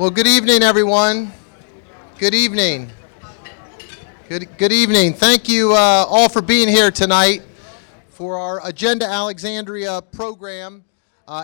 Well, good evening, everyone. Good evening. Good evening. Thank you all for being here tonight for our Agenda Alexandria program,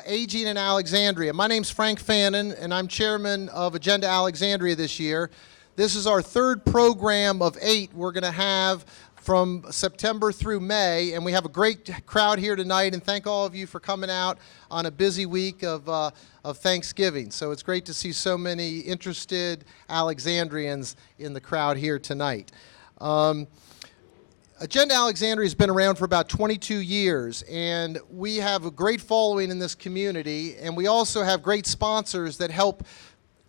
Aging in Alexandria. My name's Frank Fannin, and I'm chairman of Agenda Alexandria this year. This is our third program of 8 we're going to have from September through May, and we have a great crowd here tonight, and thank all of you for coming out on a busy week of Thanksgiving. So it's great to see so many interested Alexandrians in the crowd here tonight. Agenda Alexandria has been around for about 22 years, and we have a great following in this community, and we also have great sponsors that help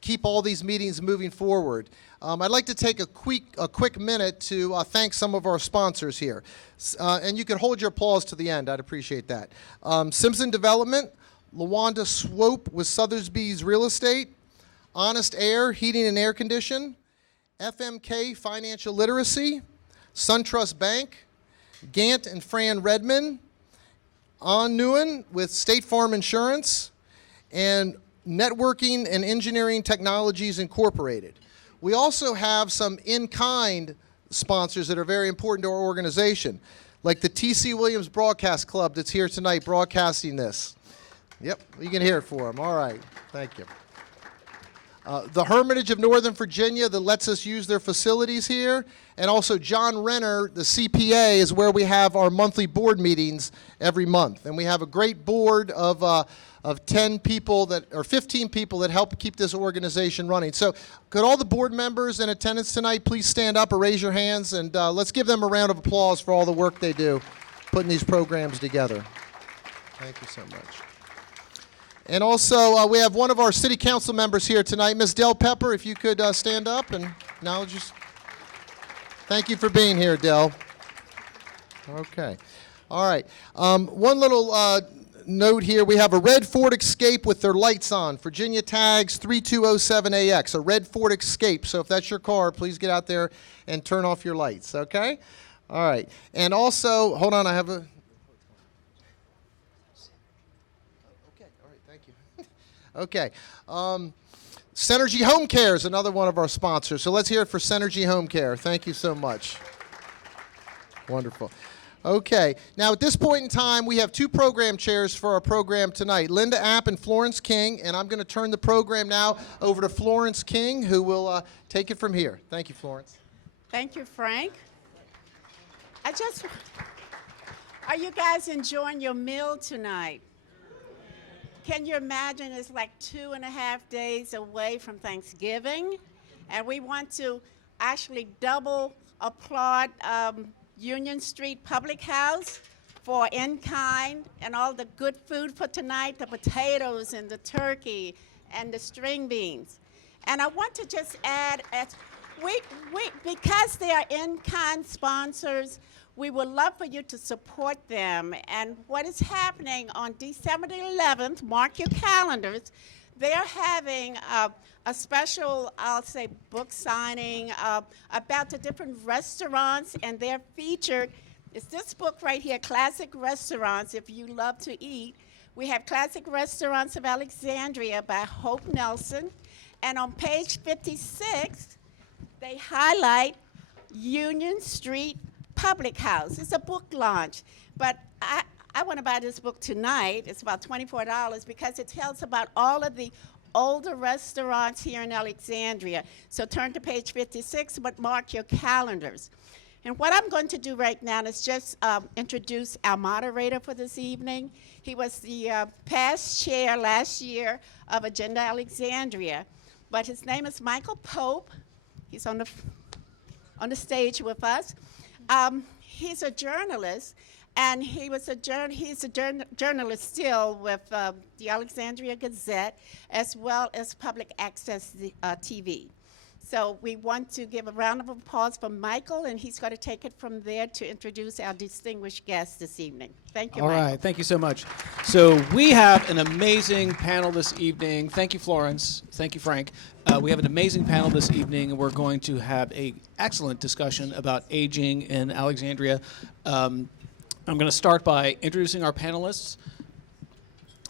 keep all these meetings moving forward. I'd like to take a quick minute to thank some of our sponsors here. And you can hold your applause to the end. I'd appreciate that. Simpson Development, LaWanda Swope with Sotheby's Real Estate, Honest Air, Heating and Air Condition, FMK Financial Literacy, SunTrust Bank, Gant and Fran Redmond, On Nguyen with State Farm Insurance, and Networking and Engineering Technologies Incorporated. We also have some in-kind sponsors that are very important to our organization, like the T.C. Williams Broadcast Club that's here tonight broadcasting this. Yep, you can hear it for them. All right, thank you. The Hermitage of Northern Virginia that lets us use their facilities here, and also John Renner, the CPA, is where we have our monthly board meetings every month. And we have a great board of 10 people or 15 people that help keep this organization running. So could all the board members in attendance tonight please stand up or raise your hands, and let's give them a round of applause for all the work they do putting these programs together. Thank you so much. And also, we have one of our city council members here tonight, Ms. Del Pepper, if you could stand up and acknowledge us. Thank you for being here, Del. Okay. All right. One little note here. We have a red Ford Escape with their lights on. Virginia tags 3207AX, a red Ford Escape. So if that's your car, please get out there and turn off your lights, okay? All right. And also, hold on, I have a... Okay. Synergy Home Care is another one of our sponsors. So let's hear it for Synergy Home Care. Thank you so much. Wonderful. Okay. Now, at this point in time, we have 2 program chairs for our program tonight, Linda App and Florence King. And I'm going to turn the program now over to Florence King, who will take it from here. Thank you, Florence. Thank you, Frank. Are you guys enjoying your meal tonight? Can you imagine it's like 2.5 days away from Thanksgiving? And we want to actually double applaud Union Street Public House for in-kind and all the good food for tonight, the potatoes and the turkey and the string beans. And I want to just add, because they are in-kind sponsors, we would love for you to support them. And what is happening on December the 11th, mark your calendars, they're having a special, I'll say, book signing about the different restaurants, and they're featured. It's this book right here, Classic Restaurants, if you love to eat. We have Classic Restaurants of Alexandria by Hope Nelson. And on page 56, they highlight Union Street Public House. It's a book launch, but I want to buy this book tonight. It's about $24 because it tells about all of the older restaurants here in Alexandria. So turn to page 56, but mark your calendars. And what I'm going to do right now is just introduce our moderator for this evening. He was the past chair last year of Agenda Alexandria, but his name is Michael Pope. He's on the stage with us. He's a journalist, and he's a journalist still with the Alexandria Gazette, as well as Public Access TV. So we want to give a round of applause for Michael, and he's going to take it from there to introduce our distinguished guest this evening. Thank you, Michael. All right, thank you so much. So we have an amazing panel this evening. Thank you, Florence. Thank you, Frank. We have an amazing panel this evening, and we're going to have an excellent discussion about aging in Alexandria. I'm going to start by introducing our panelists.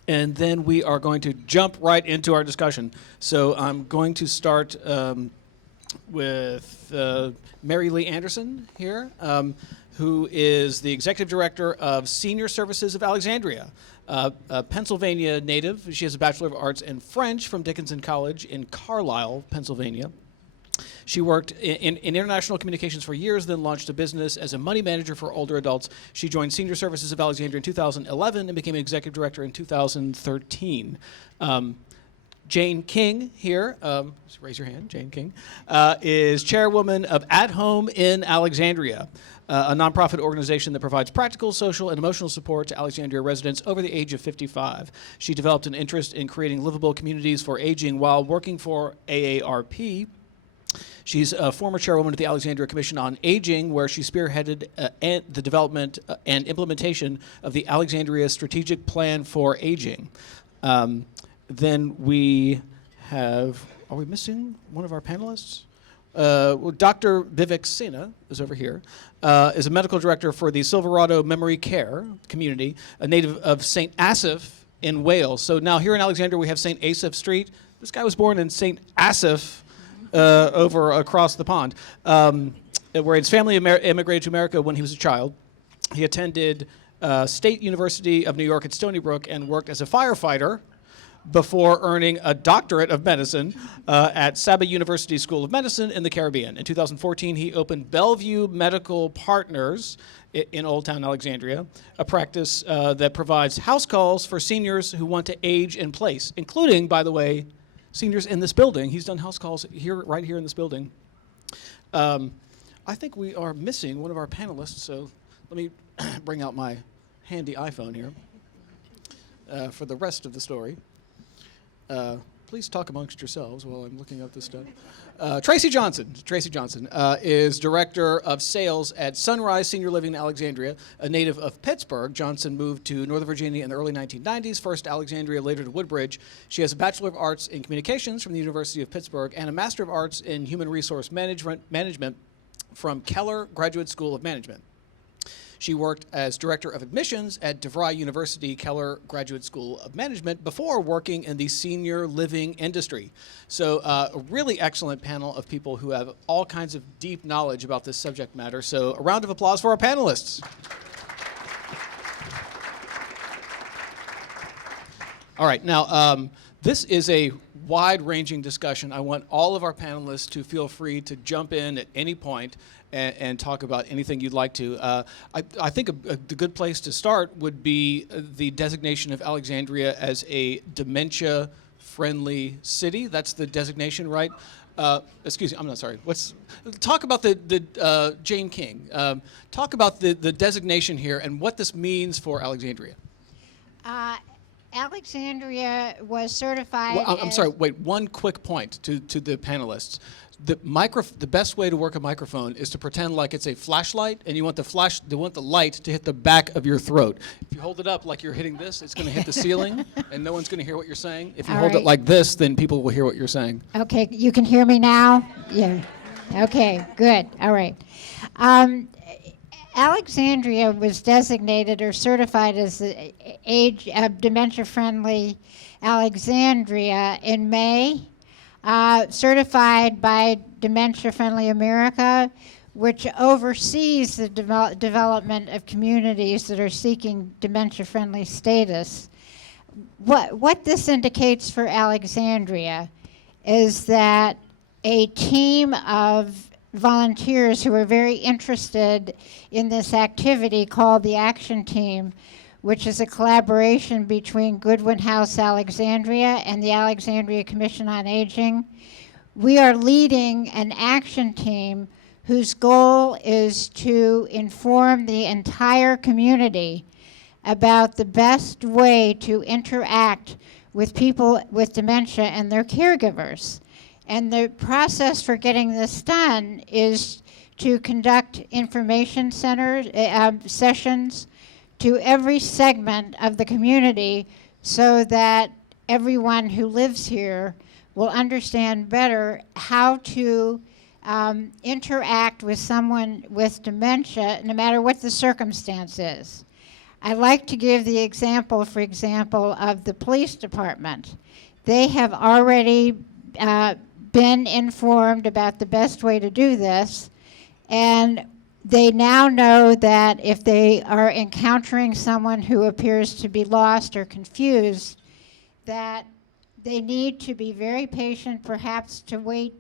and then we are going to jump right into our discussion. So I'm going to start with Mary Lee Anderson here, who is the Executive Director of Senior Services of Alexandria. A Pennsylvania native. She has a Bachelor of Arts in French from Dickinson College in Carlisle, Pennsylvania. She worked in international communications for years, then launched a business as a money manager for older adults. She joined Senior Services of Alexandria in 2011 and became an executive director in 2013. Jane King here, raise your hand, Jane King, is chairwoman of At Home in Alexandria, a nonprofit organization that provides practical, social, and emotional support to Alexandria residents over the age of 55. She developed an interest in creating livable communities for aging while working for AARP. She's a former chairwoman of the Alexandria Commission on Aging, where she spearheaded the development and implementation of the Alexandria Strategic Plan for Aging. Then we have, are we missing one of our panelists? Well, Dr. Vivek Sinha is over here, is a medical director for the Silverado Memory Care community, a native of St. Asaph in Wales. So now here in Alexandria we have St. Asaph Street. This guy was born in St. Asaph over across the pond, where his family immigrated to America when he was a child. He attended State University of New York at Stony Brook and worked as a firefighter before earning a doctorate of medicine at Saba University School of Medicine in the Caribbean. In 2014, he opened Bellevue Medical Partners in Old Town Alexandria, a practice that provides house calls for seniors who want to age in place, including, by the way, seniors in this building. He's done house calls here, right here in this building. I think we are missing one of our panelists, so let me bring out my handy iPhone here for the rest of the story. Please talk amongst yourselves while I'm looking up this stuff. Tracey Johnson is Director of Sales at Sunrise Senior Living in Alexandria. A native of Pittsburgh, Johnson moved to Northern Virginia in the early 1990s, first to Alexandria, later to Woodbridge. She has a Bachelor of Arts in Communications from the University of Pittsburgh and a Master of Arts in Human Resource Management from Keller Graduate School of Management. She worked as Director of Admissions at DeVry University Keller Graduate School of Management before working in the senior living industry. So a really excellent panel of people who have all kinds of deep knowledge about this subject matter. So a round of applause for our panelists. All right, now this is a wide-ranging discussion. I want all of our panelists to feel free to jump in at any point and talk about anything you'd like to. I think the good place to start would be the designation of Alexandria as a dementia-friendly city. That's the designation, right? Excuse me, I'm not sorry. Talk about the Jane King. Talk about the designation here and what this means for Alexandria. Alexandria was certified. Well, I'm sorry. Wait, one quick point to the panelists. The best way to work a microphone is to pretend like it's a flashlight, and you want the light to hit the back of your throat. If you hold it up like you're hitting this, it's going to hit the ceiling, and no one's going to hear what you're saying. If you hold it like this, then people will hear what you're saying. Okay, you can hear me now? Yeah. Okay, good. All right. Alexandria was designated or certified as the dementia-friendly Alexandria in May, certified by Dementia Friendly America, which oversees the development of communities that are seeking dementia-friendly status. What this indicates for Alexandria is that a team of volunteers who are very interested in this activity called the Action Team, which is a collaboration between Goodwin House Alexandria and the Alexandria Commission on Aging. We are leading an action team whose goal is to inform the entire community about the best way to interact with people with dementia and their caregivers. And the process for getting this done is to conduct information sessions to every segment of the community so that everyone who lives here will understand better how to interact with someone with dementia, no matter what the circumstance is. I like to give the example, for example, of the police department. They have already been informed about the best way to do this, and they now know that if they are encountering someone who appears to be lost or confused, that they need to be very patient, perhaps to wait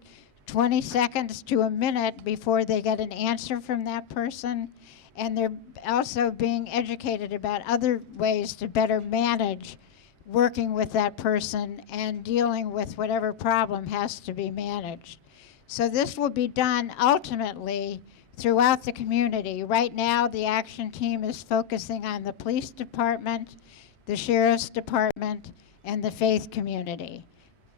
20 seconds to a minute before they get an answer from that person. And they're also being educated about other ways to better manage working with that person and dealing with whatever problem has to be managed. So this will be done ultimately throughout the community. Right now, the action team is focusing on the police department, the sheriff's department, and the faith community.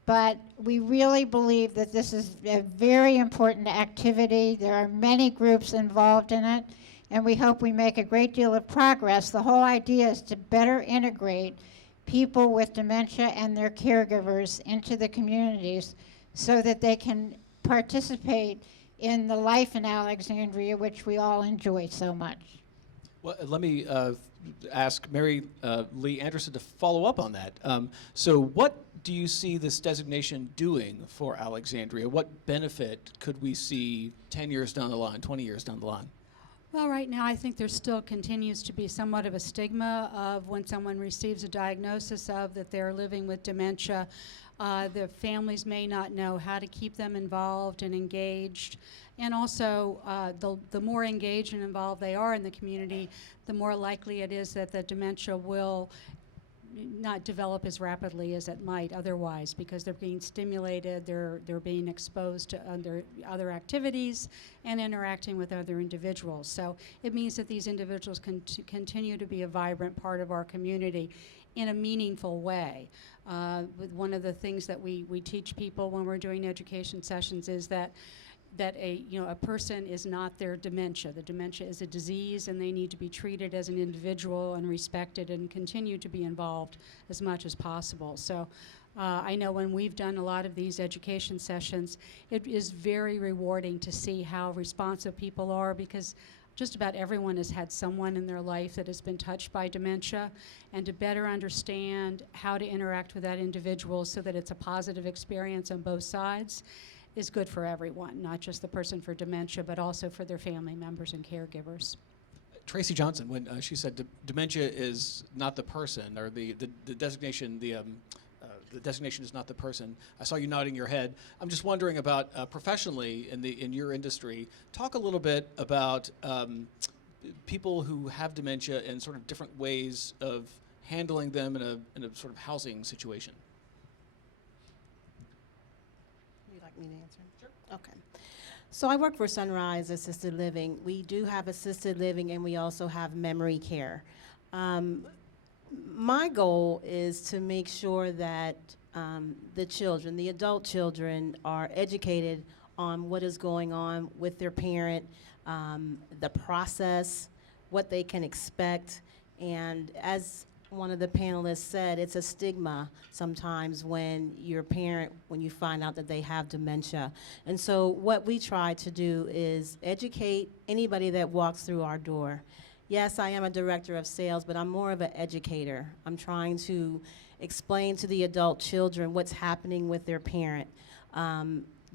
But we really believe that this is a very important activity. There are many groups involved in it, and we hope we make a great deal of progress. The whole idea is to better integrate people with dementia and their caregivers into the communities so that they can participate in the life in Alexandria, which we all enjoy so much. Well, let me ask Mary Lee Anderson to follow up on that. So what do you see this designation doing for Alexandria? What benefit could we see 10 years down the line, 20 years down the line? Well, right now I think there still continues to be somewhat of a stigma of when someone receives a diagnosis of that they're living with dementia. The families may not know how to keep them involved and engaged. And also, the more engaged and involved they are in the community, the more likely it is that the dementia will not develop as rapidly as it might otherwise, because they're being stimulated, they're being exposed to other activities and interacting with other individuals. So it means that these individuals can continue to be a vibrant part of our community in a meaningful way. With one of the things that we teach people when we're doing education sessions is that a person is not their dementia. The dementia is a disease, and they need to be treated as an individual and respected and continue to be involved as much as possible. So I know when we've done a lot of these education sessions, it is very rewarding to see how responsive people are, because just about everyone has had someone in their life that has been touched by dementia, and to better understand how to interact with that individual so that it's a positive experience on both sides is good for everyone, not just the person for dementia, but also for their family members and caregivers. Tracey Johnson, when she said dementia is not the person, or the designation, the designation is not the person, I saw you nodding your head. I'm just wondering about professionally in your industry. Talk a little bit about people who have dementia and sort of different ways of handling them in a sort of housing situation. Me to answer? Sure. Okay. So I work for Sunrise Assisted Living. We do have assisted living, and we also have memory care. My goal is to make sure that the children, the adult children, are educated on what is going on with their parent, the process, what they can expect, and as one of the panelists said, it's a stigma sometimes when your parent, when you find out that they have dementia. And so what we try to do is educate anybody that walks through our door. Yes, I am a director of sales, but I'm more of an educator. I'm trying to explain to the adult children what's happening with their parent,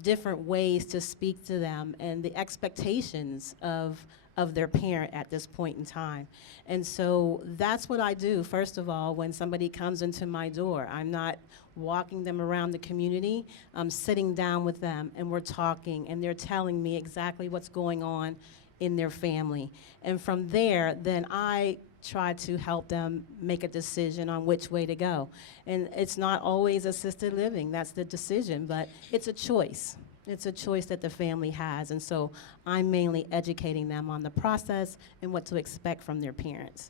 different ways to speak to them, and the expectations of their parent at this point in time. And so that's what I do, first of all, when somebody comes into my door. I'm not walking them around the community. I'm sitting down with them, and we're talking, and they're telling me exactly what's going on in their family. And from there, then I try to help them make a decision on which way to go. And it's not always assisted living, that's the decision, but it's a choice. It's a choice that the family has, and so I'm mainly educating them on the process and what to expect from their parents.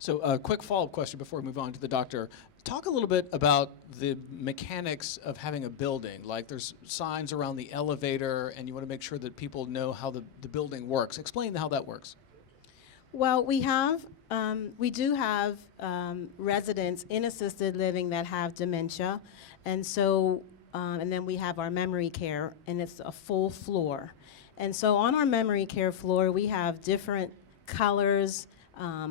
So a quick follow-up question before we move on to the doctor. Talk a little bit about the mechanics of having a building. Like there's signs around the elevator, and you want to make sure that people know how the building works. Explain how that works. Well, we do have residents in assisted living that have dementia, and so and then we have our memory care, and it's a full floor. And so on our memory care floor, we have different colors,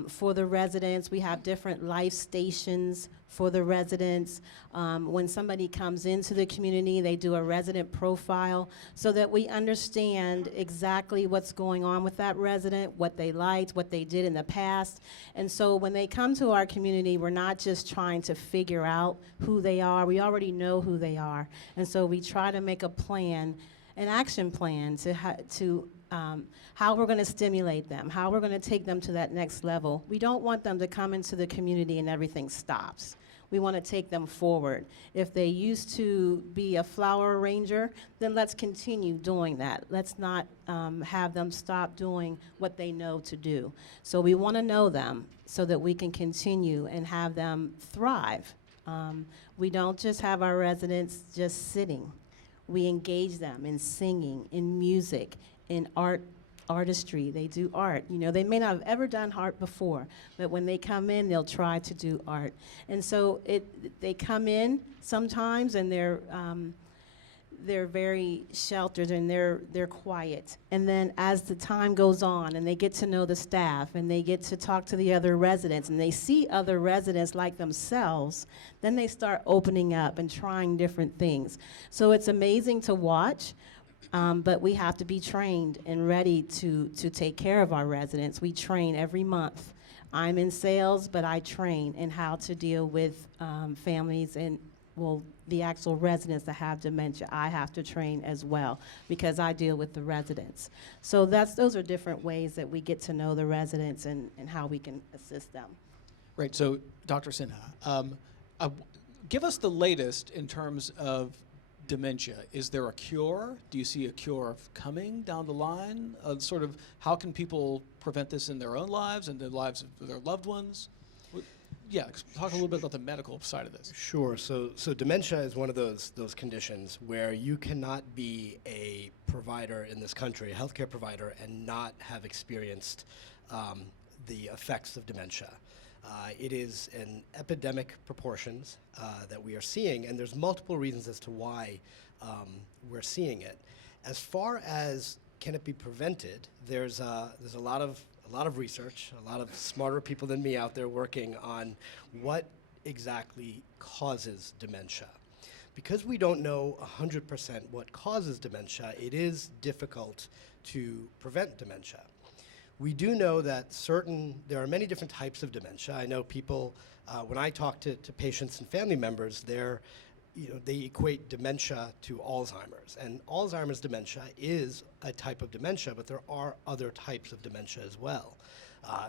for the residents. We have different life stations for the residents. When somebody comes into the community, they do a resident profile so that we understand exactly what's going on with that resident, what they liked, what they did in the past. And so when they come to our community, we're not just trying to figure out who they are. We already know who they are. And so we try to make a plan, an action plan to how we're going to stimulate them, how we're going to take them to that next level. We don't want them to come into the community and everything stops. We want to take them forward. If they used to be a flower arranger, then let's continue doing that. Let's not have them stop doing what they know to do. So we want to know them so that we can continue and have them thrive. We don't just have our residents just sitting. We engage them in singing, in music, in artistry. They do art. You know, they may not have ever done art before, but when they come in, they'll try to do art. And so they come in sometimes and they're very sheltered and they're quiet. And then as the time goes on and they get to know the staff and they get to talk to the other residents and they see other residents like themselves, then they start opening up and trying different things. So it's amazing to watch. But we have to be trained and ready to take care of our residents. We train every month. I'm in sales, but I train in how to deal with families and, well, the actual residents that have dementia. I have to train as well because I deal with the residents. So those are different ways that we get to know the residents and how we can assist them. Right. So, Dr. Sinha, give us the latest in terms of dementia. Is there a cure? Do you see a cure coming down the line? Sort of how can people prevent this in their own lives and the lives of their loved ones? Yeah, talk a little bit about the medical side of this. Sure. So dementia is one of those conditions where you cannot be a provider in this country, a healthcare provider, and not have experienced the effects of dementia. It is in epidemic proportions that we are seeing, and there's multiple reasons as to why we're seeing it. As far as can it be prevented, there's a lot of research, a lot of smarter people than me out there working on what exactly causes dementia. Because we don't know 100% what causes dementia, it is difficult to prevent dementia. We do know that there are many different types of dementia. I know people, when I talk to patients and family members, they equate dementia to Alzheimer's. And Alzheimer's dementia is a type of dementia, but there are other types of dementia as well.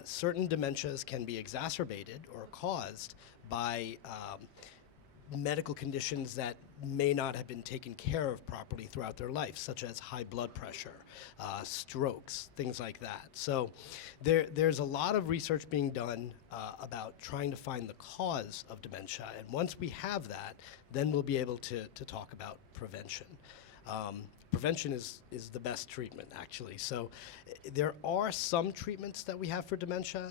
Certain dementias can be exacerbated or caused by medical conditions that may not have been taken care of properly throughout their life, such as high blood pressure, strokes, things like that. So there's a lot of research being done about trying to find the cause of dementia. And once we have that, then we'll be able to talk about prevention. Prevention is the best treatment, actually. So there are some treatments that we have for dementia.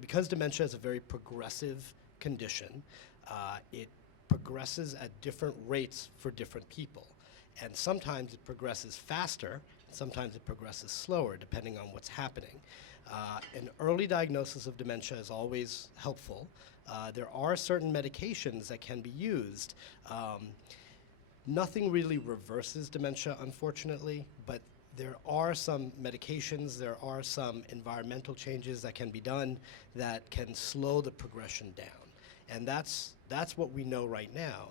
Because dementia is a very progressive condition, it progresses at different rates for different people. And sometimes it progresses faster, and sometimes it progresses slower, depending on what's happening. An early diagnosis of dementia is always helpful. There are certain medications that can be used. Nothing really reverses dementia, unfortunately, but there are some medications, there are some environmental changes that can be done that can slow the progression down. And that's what we know right now.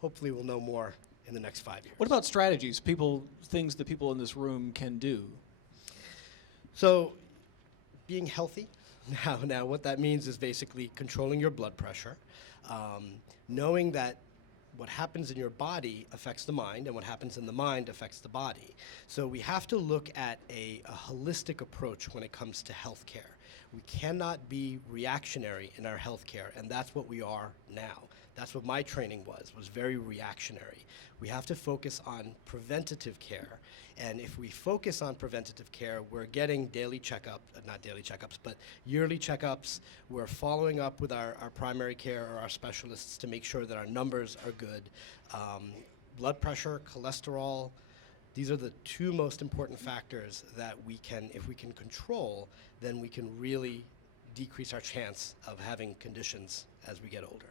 Hopefully we'll know more in the next 5 years. What about strategies, things that people in this room can do? So being healthy, now what that means is basically controlling your blood pressure, knowing that what happens in your body affects the mind, and what happens in the mind affects the body. So we have to look at a holistic approach when it comes to healthcare. We cannot be reactionary in our healthcare, and that's what we are now. That's what my training was very reactionary. We have to focus on preventative care, and if we focus on preventative care, we're getting daily not daily checkups, but yearly checkups. We're following up with our primary care or our specialists to make sure that our numbers are good. Blood pressure, cholesterol, These are the two most important factors that we can, if we can control, then we can really decrease our chance of having conditions as we get older.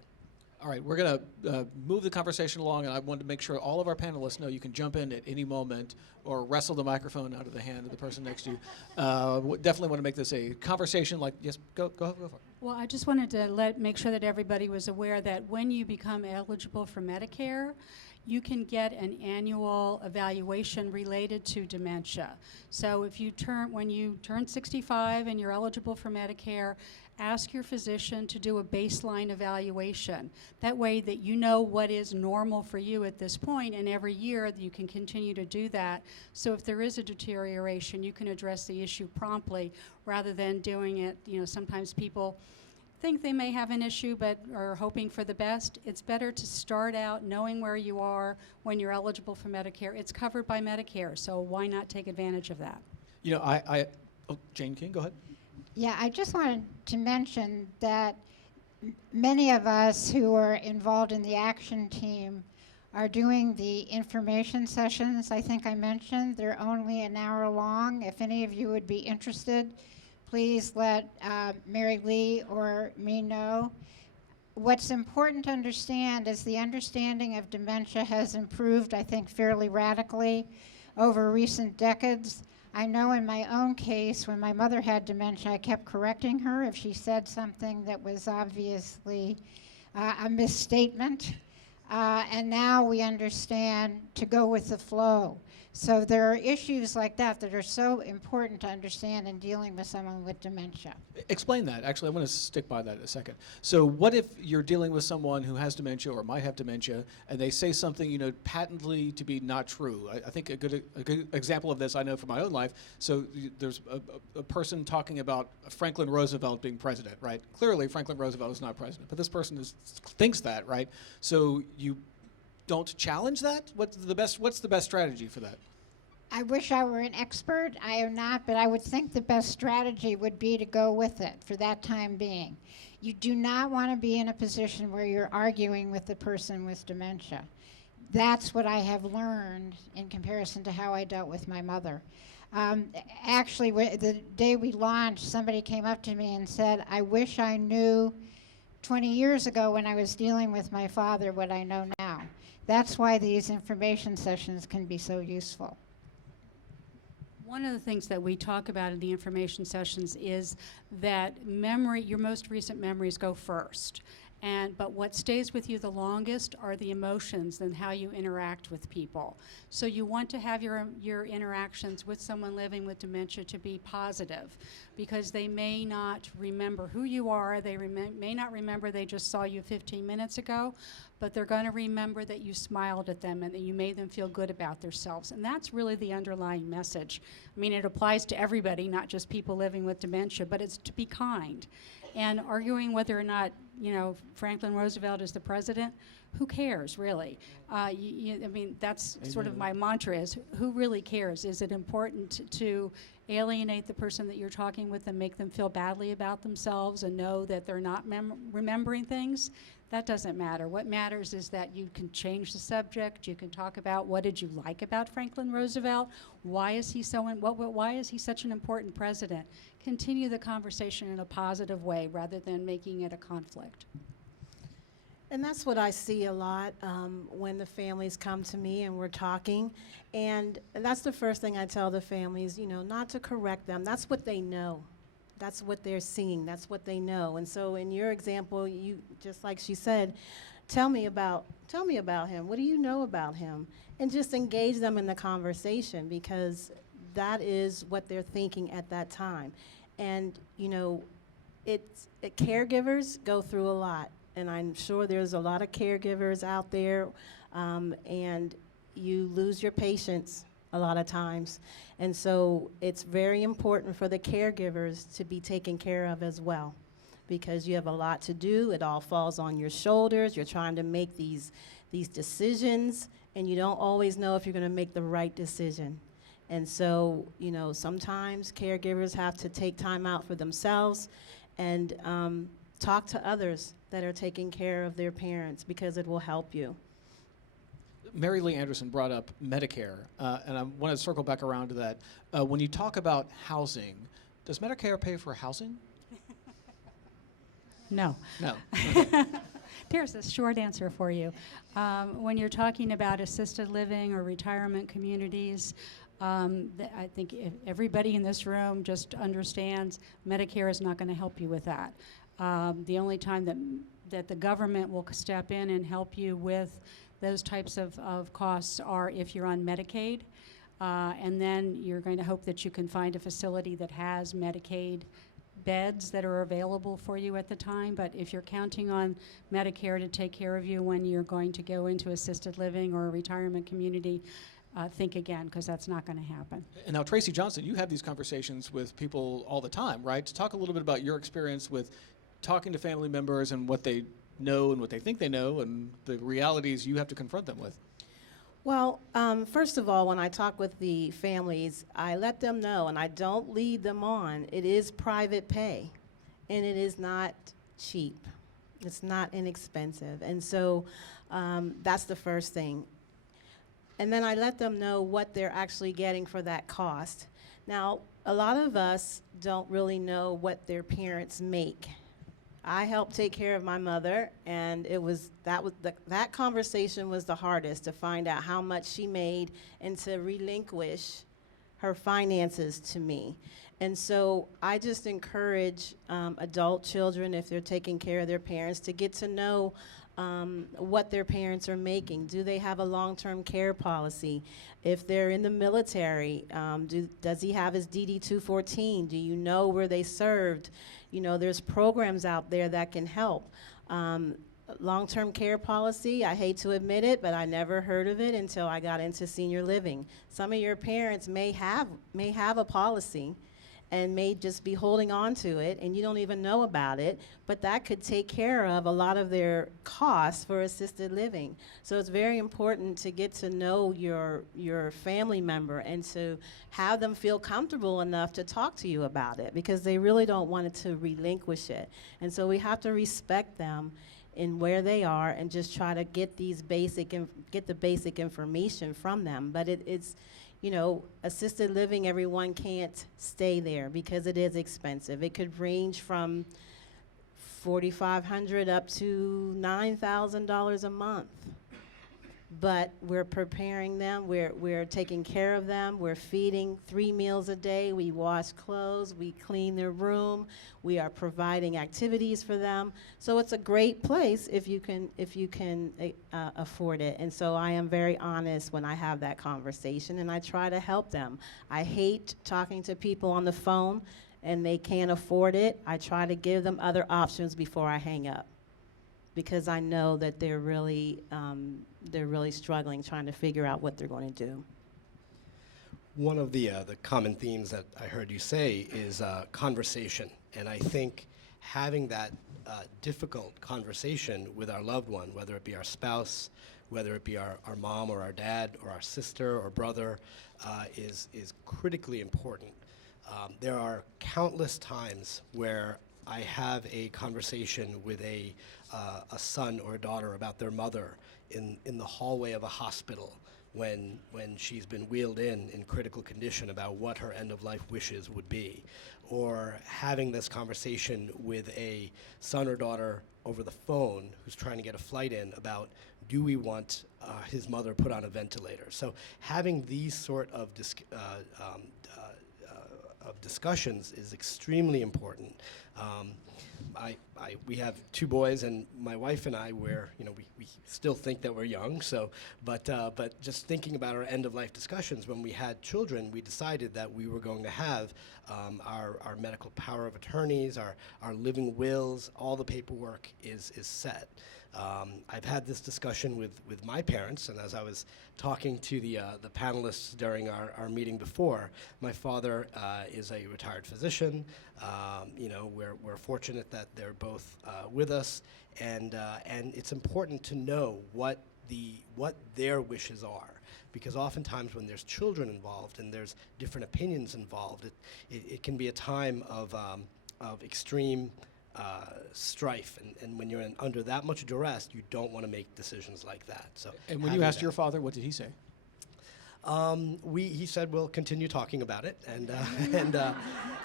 All right, we're going to move the conversation along, and I wanted to make sure all of our panelists know you can jump in at any moment or wrestle the microphone out of the hand of the person next to you. Definitely want to make this a conversation like, yes, go for it. Well, I just wanted to make sure that everybody was aware that when you become eligible for Medicare, you can get an annual evaluation related to dementia. So if you when you turn 65 and you're eligible for Medicare, ask your physician to do a baseline evaluation. That way that you know what is normal for you at this point, and every year you can continue to do that. So if there is a deterioration, you can address the issue promptly rather than doing it, sometimes people think they may have an issue but are hoping for the best. It's better to start out knowing where you are when you're eligible for Medicare. It's covered by Medicare, so why not take advantage of that? Jane King, go ahead. Yeah, I just wanted to mention that many of us who are involved in the action team are doing the information sessions. I think I mentioned they're only an hour long. If any of you would be interested, please let Mary Lee or me know. What's important to understand is the understanding of dementia has improved, I think, fairly radically over recent decades. I know in my own case, when my mother had dementia, I kept correcting her if she said something that was obviously a misstatement. And now we understand to go with the flow. So there are issues like that that are so important to understand in dealing with someone with dementia. Explain that. Actually, I want to stick by that a second. So what if you're dealing with someone who has dementia or might have dementia, and they say something, patently to be not true? I think a good example of this I know from my own life. So there's a person talking about Franklin Roosevelt being president, right? Clearly, Franklin Roosevelt is not president, but this person thinks that, right? So you don't challenge that? What's the best strategy for that? I wish I were an expert. I am not, but I would think the best strategy would be to go with it for that time being. You do not want to be in a position where you're arguing with the person with dementia. That's what I have learned in comparison to how I dealt with my mother. Actually, the day we launched, somebody came up to me and said, I wish I knew 20 years ago when I was dealing with my father what I know now. That's why these information sessions can be so useful. One of the things that we talk about in the information sessions is that your most recent memories go first. But what stays with you the longest are the emotions and how you interact with people. So you want to have your interactions with someone living with dementia to be positive, because they may not remember who you are. They may not remember they just saw you 15 minutes ago, but they're going to remember that you smiled at them and that you made them feel good about themselves. And that's really the underlying message. I mean, it applies to everybody, not just people living with dementia, but it's to be kind. And arguing whether or not, Franklin Roosevelt is the president, who cares, really? That's sort of my mantra is, who really cares? Is it important to alienate the person that you're talking with and make them feel badly about themselves and know that they're not remembering things? That doesn't matter. What matters is that you can change the subject. You can talk about what did you like about Franklin Roosevelt? Why is he why is he such an important president? Continue the conversation in a positive way rather than making it a conflict. And that's what I see a lot when the families come to me and we're talking. And that's the first thing I tell the families, not to correct them. That's what they know. That's what they're seeing. That's what they know. And so in your example, you, just like she said, tell me about him. What do you know about him? And just engage them in the conversation, because that is what they're thinking at that time. And, caregivers go through a lot. And I'm sure there's a lot of caregivers out there, and you lose your patience a lot of times. And so it's very important for the caregivers to be taken care of as well, because you have a lot to do. It all falls on your shoulders. You're trying to make these decisions, and you don't always know if you're going to make the right decision. And so, sometimes caregivers have to take time out for themselves and talk to others that are taking care of their parents, because it will help you. Mary Lee Anderson brought up Medicare, and I want to circle back around to that. When you talk about housing, does Medicare pay for housing? No. No. There's a short answer for you. When you're talking about assisted living or retirement communities, I think if everybody in this room just understands Medicare is not going to help you with that. The only time that the government will step in and help you with those types of costs are if you're on Medicaid, and then you're going to hope that you can find a facility that has Medicaid beds that are available for you at the time. But if you're counting on Medicare to take care of you when you're going to go into assisted living or a retirement community, think again, because that's not going to happen. And now, Tracey Johnson, you have these conversations with people all the time, right? To talk a little bit about your experience with talking to family members and what they know and what they think they know and the realities you have to confront them with. Well, first of all, when I talk with the families, I let them know, and I don't lead them on. It is private pay, and it is not cheap. It's not inexpensive. And so that's the first thing. And then I let them know what they're actually getting for that cost. Now, a lot of us don't really know what their parents make. I helped take care of my mother, and that conversation was the hardest, to find out how much she made and to relinquish her finances to me. And so I just encourage adult children, if they're taking care of their parents, to get to know what their parents are making. Do they have a long-term care policy? If they're in the military, does he have his DD-214? Do you know where they served? You know, there's programs out there that can help. Long-term care policy, I hate to admit it, but I never heard of it until I got into senior living. Some of your parents may have a policy and may just be holding on to it, and you don't even know about it, but that could take care of a lot of their costs for assisted living. So it's very important to get to know your family member and to have them feel comfortable enough to talk to you about it, because they really don't want it to relinquish it. And so we have to respect them in where they are and just try to get the basic information from them. But it's you know, assisted living, everyone can't stay there because it is expensive. It could range from $4,500 up to $9,000 a month. But we're preparing them, we're taking care of them, we're feeding 3 meals a day, we wash clothes, we clean their room, we are providing activities for them. So it's a great place if you can afford it. And so I am very honest when I have that conversation, and I try to help them. I hate talking to people on the phone and they can't afford it. I try to give them other options before I hang up, because I know that they're really struggling, trying to figure out what they're going to do. One of the common themes that I heard you say is conversation. And I think having that difficult conversation with our loved one, whether it be our spouse, whether it be our mom or our dad or our sister or brother, is critically important. There are countless times where I have a conversation with a son or a daughter about their mother in the hallway of a hospital when she's been wheeled in critical condition, about what her end-of-life wishes would be. Or having this conversation with a son or daughter over the phone who's trying to get a flight in about, do we want his mother put on a ventilator? So having these sort of discussions is extremely important. We have 2 boys, and my wife and I, we still think that we're young. So, but just thinking about our end-of-life discussions, when we had children, we decided that we were going to have our medical power of attorneys, our living wills, all the paperwork is set. I've had this discussion with my parents, and as I was talking to the panelists during our meeting before, my father is a retired physician. We're fortunate that they're both with us, and it's important to know what their wishes are, because oftentimes when there's children involved and there's different opinions involved, it can be a time of extreme strife, and when you're under that much duress, you don't want to make decisions like that. So, And when you asked your father, what did he say? he said we'll continue talking about it,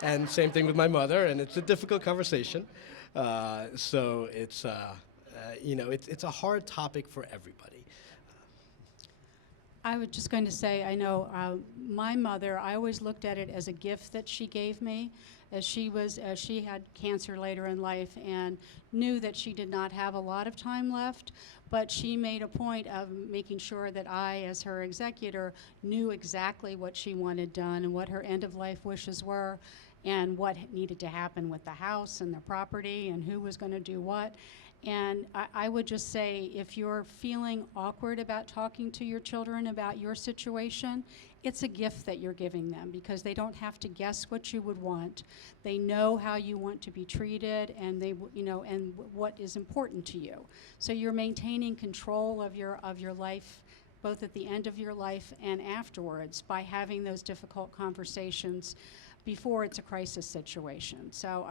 and same thing with my mother, and it's a difficult conversation. So it's it's a hard topic for everybody. I was just going to say, I know my mother, I always looked at it as a gift that she gave me, as she had cancer later in life and knew that she did not have a lot of time left, but she made a point of making sure that I, as her executor, knew exactly what she wanted done and what her end-of-life wishes were and what needed to happen with the house and the property and who was going to do what. And I would just say, if you're feeling awkward about talking to your children about your situation, it's a gift that you're giving them because they don't have to guess what you would want. They know how you want to be treated, and and what is important to you. So you're maintaining control of your life, both at the end of your life and afterwards, by having those difficult conversations before it's a crisis situation. So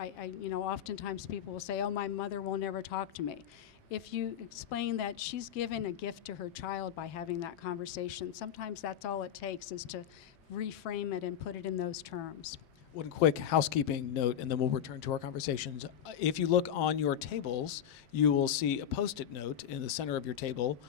oftentimes people will say, oh, my mother will never talk to me. If you explain that she's given a gift to her child by having that conversation, sometimes that's all it takes, is to reframe it and put it in those terms. One quick housekeeping note, and then we'll return to our conversations. If you look on your tables, you will see a Post-it note in the center of your table.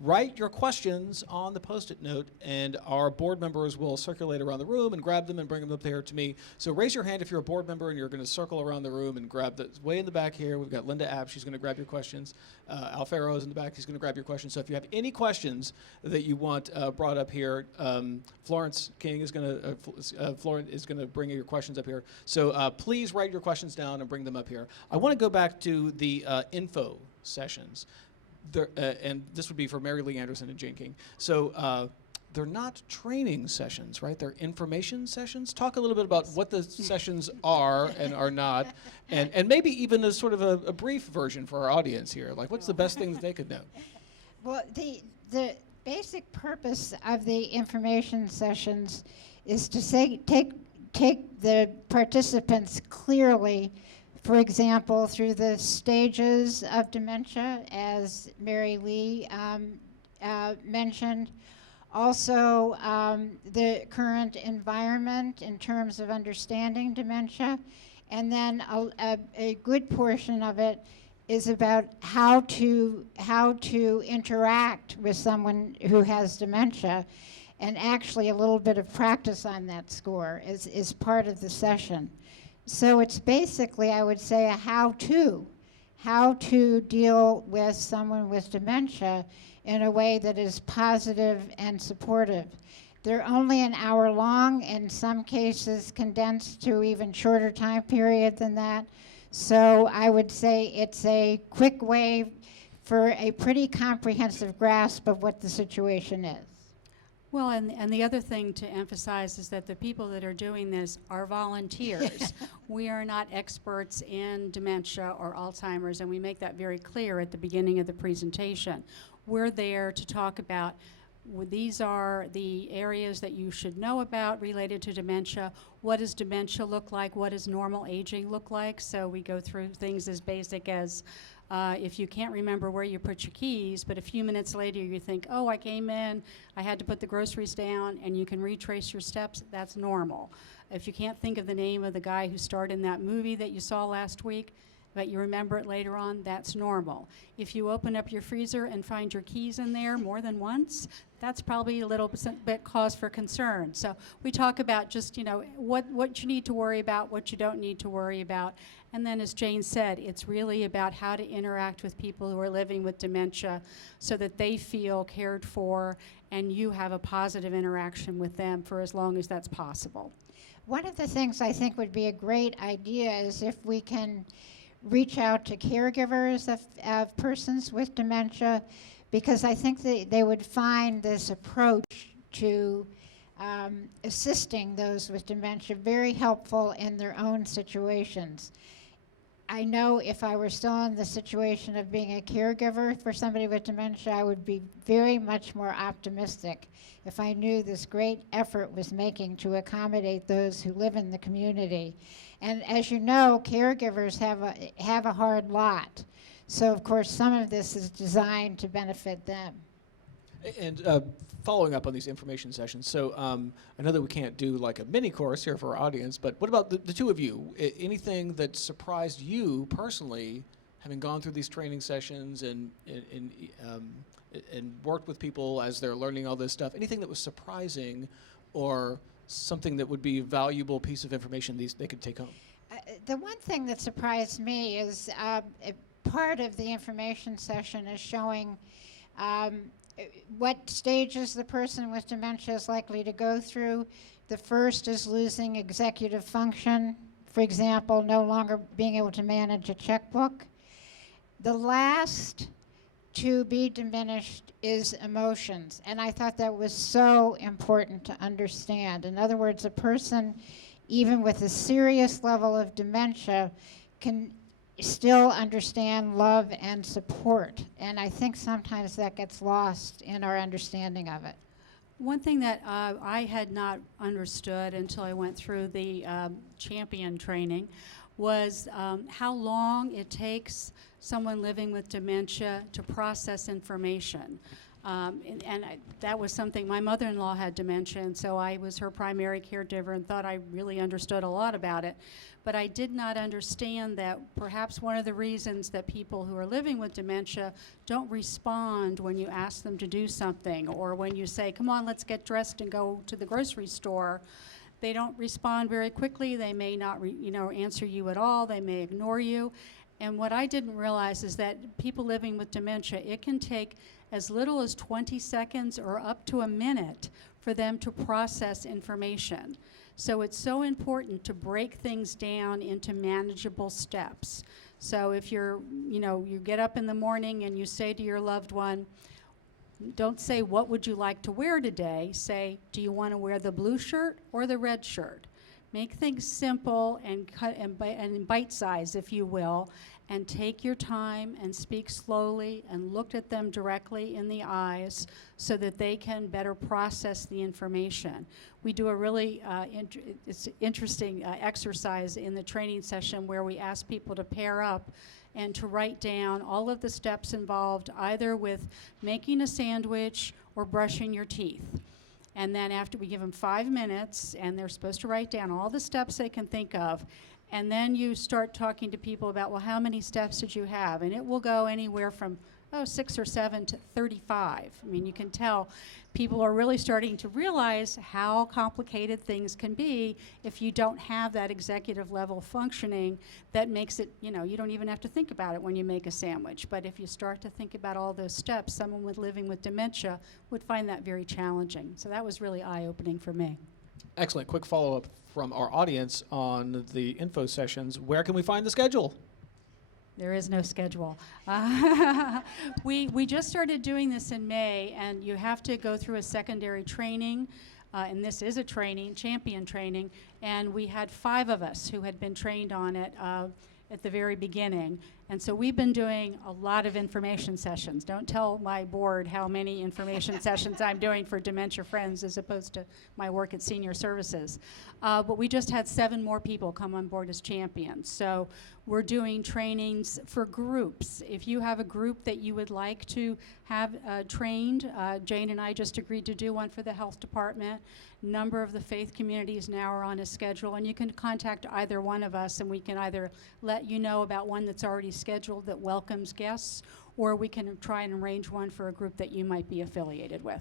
Write your questions on the Post-it note, and our board members will circulate around the room and grab them and bring them up there to me. So raise your hand if you're a board member and you're going to circle around the room and grab the way in the back here. We've got Linda App. She's going to grab your questions. Alfaro is in the back. He's going to grab your questions. So if you have any questions that you want brought up here, Florence King is going to Florence is going to bring your questions up here. So please write your questions down and bring them up here. I want to go back to the info sessions. And this would be for Mary Lee Anderson and Jane King. So they're not training sessions, right? They're information sessions. Talk a little bit about what the sessions are and are not, and maybe even a sort of a brief version for our audience here. Like, what's the best things they could know? Well, the basic purpose of the information sessions is to take the participants clearly, for example, through the stages of dementia, as Mary Lee mentioned. Also, the current environment in terms of understanding dementia. And then a good portion of it is about how to interact with someone who has dementia. And actually a little bit of practice on that score is part of the session. So it's basically, I would say, a how-to deal with someone with dementia in a way that is positive and supportive. They're only an hour long, in some cases condensed to even shorter time period than that. So I would say it's a quick way for a pretty comprehensive grasp of what the situation is. Well, and the other thing to emphasize is that the people that are doing this are volunteers. We are not experts in dementia or Alzheimer's, and we make that very clear at the beginning of the presentation. We're there to talk about, these are the areas that you should know about related to dementia. What does dementia look like? What does normal aging look like? So we go through things as basic as if you can't remember where you put your keys, but a few minutes later you think, oh, I came in, I had to put the groceries down, and you can retrace your steps, that's normal. If you can't think of the name of the guy who starred in that movie that you saw last week, but you remember it later on, that's normal. If you open up your freezer and find your keys in there more than once, that's probably a little bit cause for concern. So we talk about just, what you need to worry about, what you don't need to worry about. And then, as Jane said, it's really about how to interact with people who are living with dementia so that they feel cared for and you have a positive interaction with them for as long as that's possible. One of the things I think would be a great idea is if we can reach out to caregivers of persons with dementia, because I think they would find this approach to assisting those with dementia very helpful in their own situations. I know if I were still in the situation of being a caregiver for somebody with dementia, I would be very much more optimistic if I knew this great effort was making to accommodate those who live in the community. And as you know, caregivers have a hard lot. So of course, some of this is designed to benefit them. And following up on these information sessions, so I know that we can't do like a mini course here for our audience, but what about the two of you? Anything that surprised you personally, having gone through these training sessions and worked with people as they're learning all this stuff? Anything that was surprising, or something that would be a valuable piece of information they could take home? The one thing that surprised me is part of the information session is showing what stages the person with dementia is likely to go through. The first is losing executive function, for example, no longer being able to manage a checkbook. The last to be diminished is emotions, and I thought that was so important to understand. In other words, a person, even with a serious level of dementia, can still understand love and support, and I think sometimes that gets lost in our understanding of it. One thing that I had not understood until I went through the champion training was how long it takes someone living with dementia to process information. That was something, my mother-in-law had dementia, and so I was her primary caregiver and thought I really understood a lot about it. But I did not understand that perhaps one of the reasons that people who are living with dementia don't respond when you ask them to do something, or when you say, come on, let's get dressed and go to the grocery store, they don't respond very quickly. They may not answer you at all. They may ignore you. And what I didn't realize is that people living with dementia, it can take as little as 20 seconds or up to a minute for them to process information. So it's so important to break things down into manageable steps. So if you get up in the morning and you say to your loved one, don't say, what would you like to wear today? Say, do you want to wear the blue shirt or the red shirt? Make things simple and cut and bite size, if you will, and take your time and speak slowly and look at them directly in the eyes so that they can better process the information. We do a really interesting exercise in the training session where we ask people to pair up and to write down all of the steps involved, either with making a sandwich or brushing your teeth. And then after we give them 5 minutes, and they're supposed to write down all the steps they can think of, and then you start talking to people about, well, how many steps did you have? And it will go anywhere from 6 or 7 to 35. I mean, you can tell people are really starting to realize how complicated things can be if you don't have that executive level functioning that makes it, you don't even have to think about it when you make a sandwich. But if you start to think about all those steps, someone living with dementia would find that very challenging. So that was really eye-opening for me. Excellent. Quick follow-up from our audience on the info sessions. Where can we find the schedule? There is no schedule. We just started doing this in May, and you have to go through a secondary training, and this is a training, champion training, and we had 5 of us who had been trained on it at the very beginning. And so we've been doing a lot of information sessions. Don't tell my board how many information sessions I'm doing for Dementia Friends as opposed to my work at Senior Services. But we just had 7 more people come on board as champions. So we're doing trainings for groups. If you have a group that you would like to have trained, Jane and I just agreed to do one for the health department. Number of the faith communities now are on a schedule, and you can contact either one of us, and we can either let you know about one that's already scheduled that welcomes guests, or we can try and arrange one for a group that you might be affiliated with.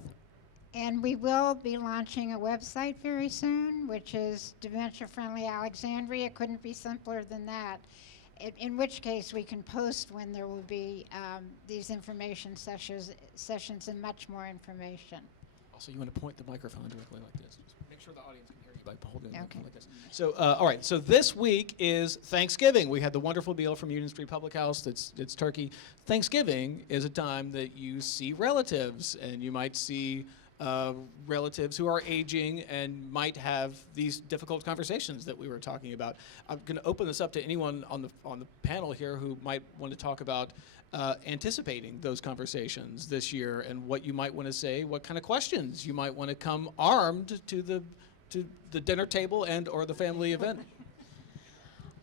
And we will be launching a website very soon, which is Dementia Friendly Alexandria. It couldn't be simpler than that. In which case, we can post when there will be these information sessions and much more information. Also, you want to point the microphone directly like this. Just make sure the audience can hear you by holding it Okay. like this. So, all right. So this week is Thanksgiving. We had the wonderful meal from Union Street Public House. It's turkey. Thanksgiving is a time that you see relatives, and you might see relatives who are aging and might have these difficult conversations that we were talking about. I'm going to open this up to anyone on the panel here who might want to talk about anticipating those conversations this year and what you might want to say, what kind of questions you might want to come armed to the dinner table and or the family event.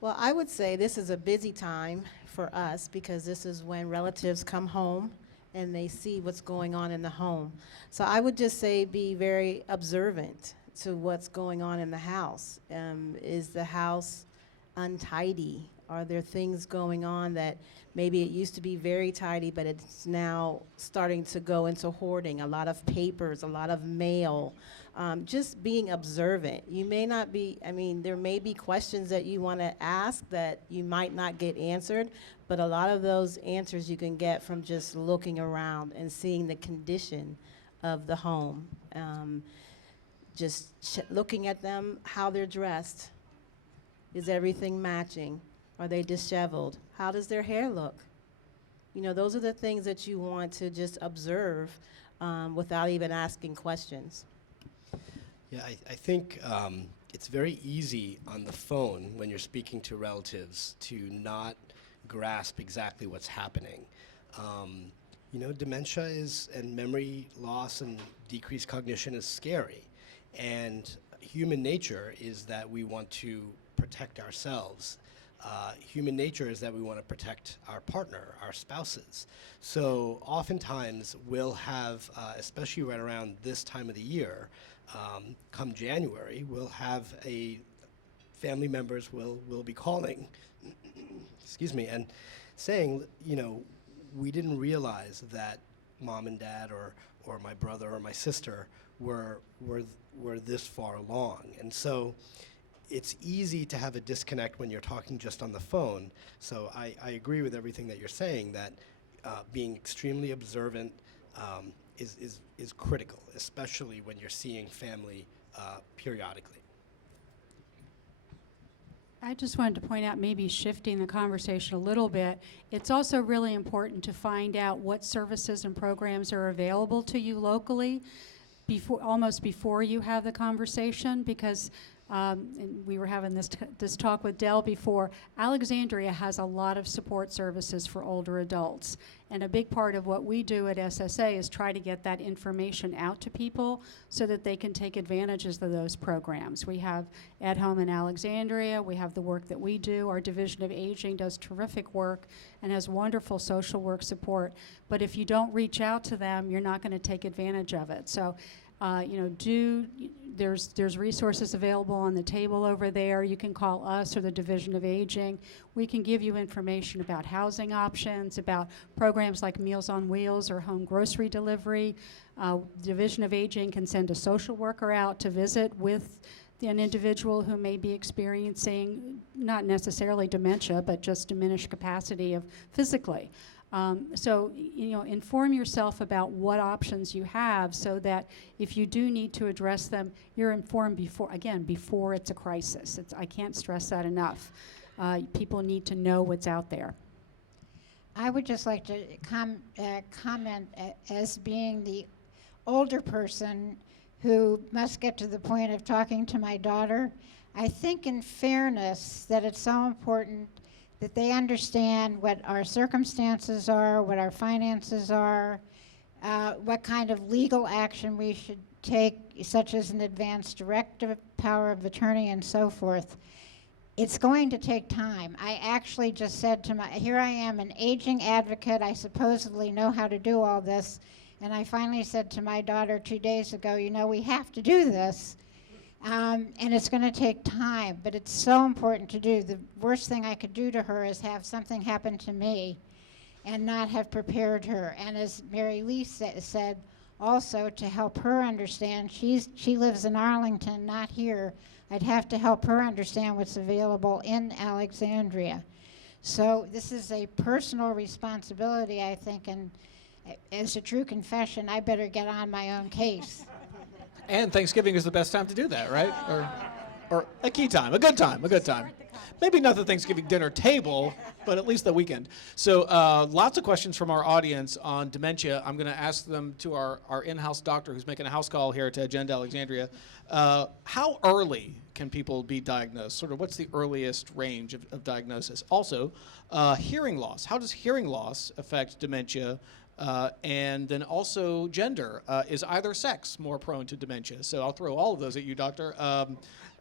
Well, I would say this is a busy time for us because this is when relatives come home and they see what's going on in the home. So I would just say be very observant to what's going on in the house. Is the house untidy? Are there things going on that maybe it used to be very tidy, but it's now starting to go into hoarding? A lot of papers, a lot of mail. Just being observant. You may not be, there may be questions that you want to ask that you might not get answered, but a lot of those answers you can get from just looking around and seeing the condition of the home. Looking at them, how they're dressed. Is everything matching? Are they disheveled? How does their hair look? Those are the things that you want to just observe without even asking questions. Yeah, I think it's very easy on the phone when you're speaking to relatives to not grasp exactly what's happening. Dementia and memory loss and decreased cognition is scary. And human nature is that we want to protect ourselves. Human nature is that we want to protect our partner, our spouses. So oftentimes we'll have, especially right around this time of the year, come January, we'll have family members will be calling, excuse me, and saying, we didn't realize that mom and dad or my brother or my sister were this far along. And so it's easy to have a disconnect when you're talking just on the phone. So I agree with everything that you're saying, that being extremely observant is critical, especially when you're seeing family periodically. I just wanted to point out, maybe shifting the conversation a little bit, it's also really important to find out what services and programs are available to you locally almost before you have the conversation, because and we were having this talk with Dell before. Alexandria has a lot of support services for older adults, and a big part of what we do at SSA is try to get that information out to people so that they can take advantages of those programs. We have At Home in Alexandria. We have the work that we do. Our Division of Aging does terrific work and has wonderful social work support. But if you don't reach out to them, you're not going to take advantage of it. So there's resources available on the table over there. You can call us or the Division of Aging. We can give you information about housing options, about programs like Meals on Wheels or home grocery delivery. Division of Aging can send a social worker out to visit with an individual who may be experiencing not necessarily dementia, but just diminished capacity of physically. So inform yourself about what options you have so that if you do need to address them, you're informed before it's a crisis. I can't stress that enough. People need to know what's out there. I would just like to comment as being the older person who must get to the point of talking to my daughter. I think in fairness that it's so important that they understand what our circumstances are, what our finances are, what kind of legal action we should take, such as an advance directive, power of attorney, and so forth. It's going to take time. I actually just said here I am, an aging advocate. I supposedly know how to do all this. And I finally said to my daughter 2 days ago, we have to do this. And it's going to take time, but it's so important to do. The worst thing I could do to her is have something happen to me and not have prepared her. And as Mary Lee said, also to help her understand, she lives in Arlington, not here. I'd have to help her understand what's available in Alexandria. So this is a personal responsibility, I think, and as a true confession, I better get on my own case. And Thanksgiving is the best time to do that, right? Or a key time, a good time. maybe not the Thanksgiving dinner table, but at least the weekend. So lots of questions from our audience on dementia. I'm going to ask them to our in-house doctor who's making a house call here to Agenda Alexandria. How early can people be diagnosed? Sort of what's the earliest range of diagnosis? Also, hearing loss. How does hearing loss affect dementia? And then also gender. Is either sex more prone to dementia? So I'll throw all of those at you, doctor.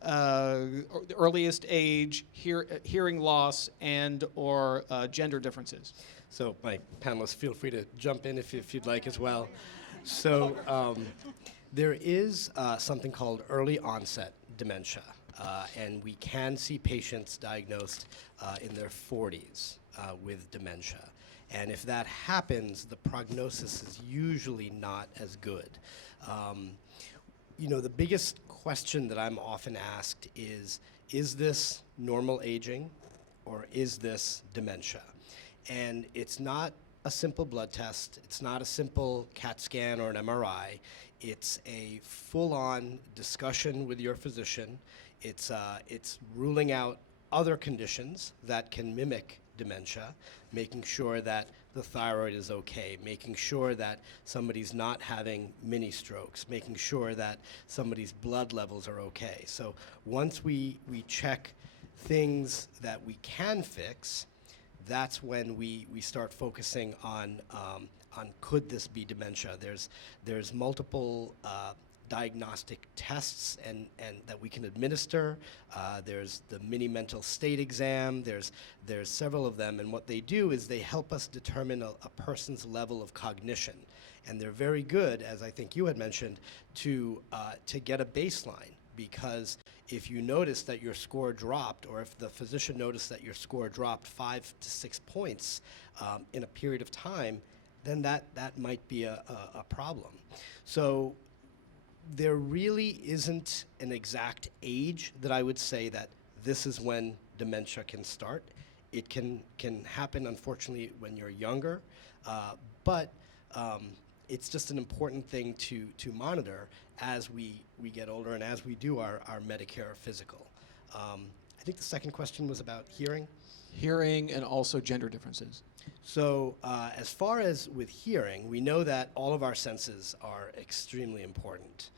The earliest age, hearing loss, and or gender differences. So my panelists, feel free to jump in if you'd like as well. So there is something called early onset dementia, and we can see patients diagnosed in their 40s with dementia. And if that happens, the prognosis is usually not as good. The biggest question that I'm often asked is this normal aging or is this dementia? And it's not a simple blood test. It's not a simple CAT scan or an MRI. It's a full-on discussion with your physician. It's ruling out other conditions that can mimic dementia, making sure that the thyroid is okay, making sure that somebody's not having mini strokes, making sure that somebody's blood levels are okay. So once we check things that we can fix, that's when we start focusing on could this be dementia. There's multiple diagnostic tests and that we can administer. There's the mini mental state exam. There's several of them, and what they do is they help us determine a person's level of cognition, and they're very good, as I think you had mentioned, to get a baseline. Because if you notice that your score dropped, or if the physician noticed that your score dropped 5 to 6 points in a period of time, then that might be a problem. So there really isn't an exact age that I would say that this is when dementia can start. It can happen, unfortunately, when you're younger, but it's just an important thing to monitor as we get older and as we do our Medicare physical. I think the second question was about hearing. Hearing and also gender differences. So as far as with hearing, we know that all of our senses are extremely important.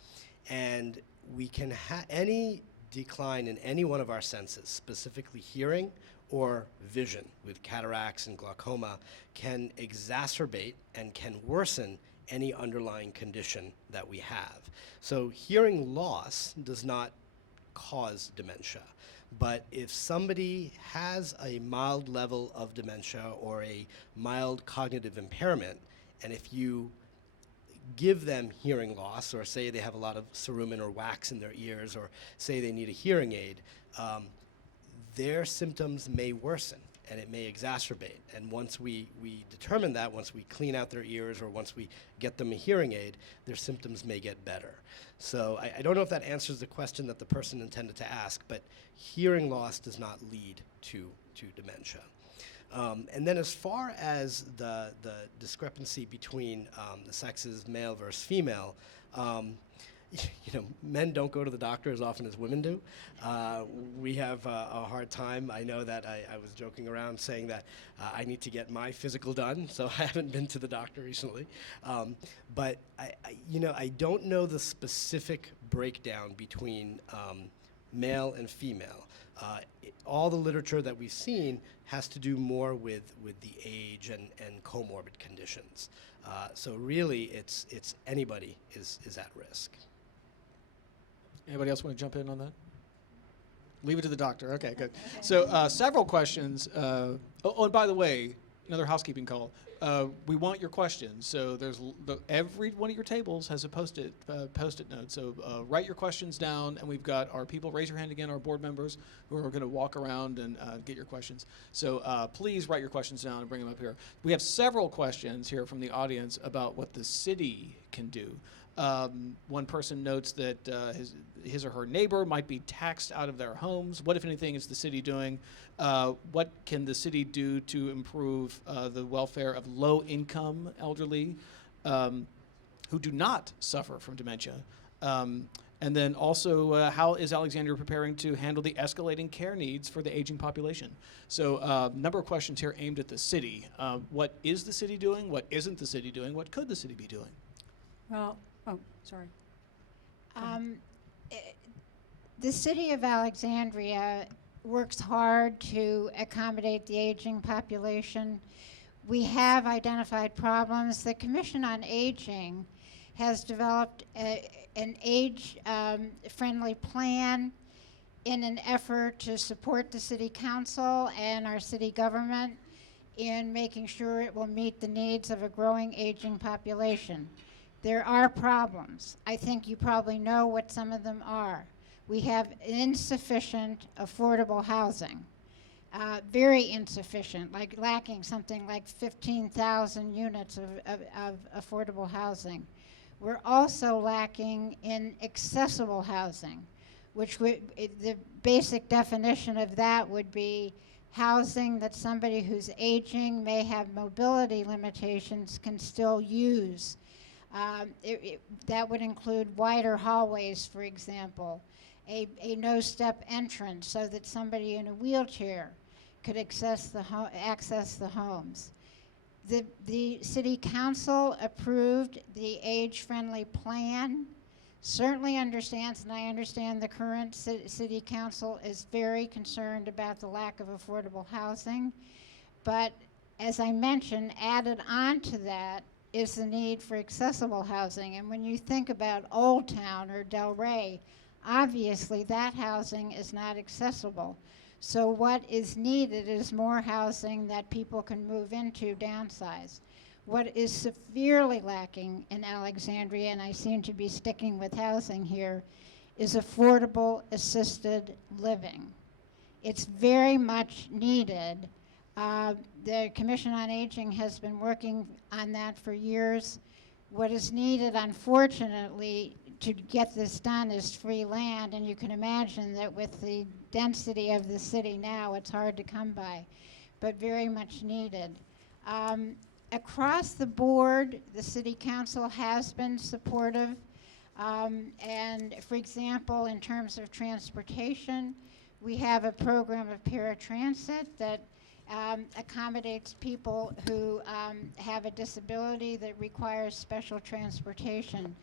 And we can have any decline in any one of our senses, specifically hearing or vision with cataracts and glaucoma, can exacerbate and can worsen any underlying condition that we have. So hearing loss does not cause dementia. But if somebody has a mild level of dementia or a mild cognitive impairment, and if you give them hearing loss, or say they have a lot of cerumen or wax in their ears, or say they need a hearing aid, their symptoms may worsen and it may exacerbate. And once we determine that, once we clean out their ears or once we get them a hearing aid, their symptoms may get better. So I don't know if that answers the question that the person intended to ask, but hearing loss does not lead to dementia. And then as far as the discrepancy between the sexes, male versus female, men don't go to the doctor as often as women do. We have a hard time. I know that I was joking around saying that I need to get my physical done, so I haven't been to the doctor recently. But I don't know the specific breakdown between male and female. All the literature that we've seen has to do more with the age and comorbid conditions. So really, it's anybody is at risk. Anybody else want to jump in on that? Leave it to the doctor. Okay, good. So several questions. And by the way, another housekeeping call. We want your questions. So there's every one of your tables has a post-it note. So write your questions down, and we've got our people. Raise your hand again. Our board members who are going to walk around and get your questions. So please write your questions down and bring them up here. We have several questions here from the audience about what the city can do. One person notes that his or her neighbor might be taxed out of their homes. What, if anything, is the city doing? What can the city do to improve the welfare of low-income elderly who do not suffer from dementia? And then also, how is Alexandria preparing to handle the escalating care needs for the aging population? So a number of questions here aimed at the city. What is the city doing? What isn't the city doing? What could the city be doing? Well, oh, sorry. The city of Alexandria works hard to accommodate the aging population. We have identified problems. The Commission on Aging has developed an age-friendly plan in an effort to support the city council and our city government in making sure it will meet the needs of a growing aging population. There are problems. I think you probably know what some of them are. We have insufficient affordable housing, very insufficient, like lacking something like 15,000 units of affordable housing. We're also lacking in accessible housing, which the basic definition of that would be housing that somebody who's aging, may have mobility limitations, can still use. That would include wider hallways, for example, a no-step entrance so that somebody in a wheelchair could access the homes. The city council approved the age-friendly plan, certainly understands, and I understand the current city council is very concerned about the lack of affordable housing, but as I mentioned, added on to that is the need for accessible housing. And when you think about Old Town or Del Rey, obviously that housing is not accessible. So what is needed is more housing that people can move into, downsize. What is severely lacking in Alexandria, and I seem to be sticking with housing here, is affordable assisted living. It's very much needed. The Commission on Aging has been working on that for years. What is needed, unfortunately, to get this done is free land, and you can imagine that with the density of the city now, it's hard to come by, but very much needed. Across the board, the city council has been supportive, and for example, in terms of transportation, we have a program of paratransit that accommodates people who have a disability that requires special transportation.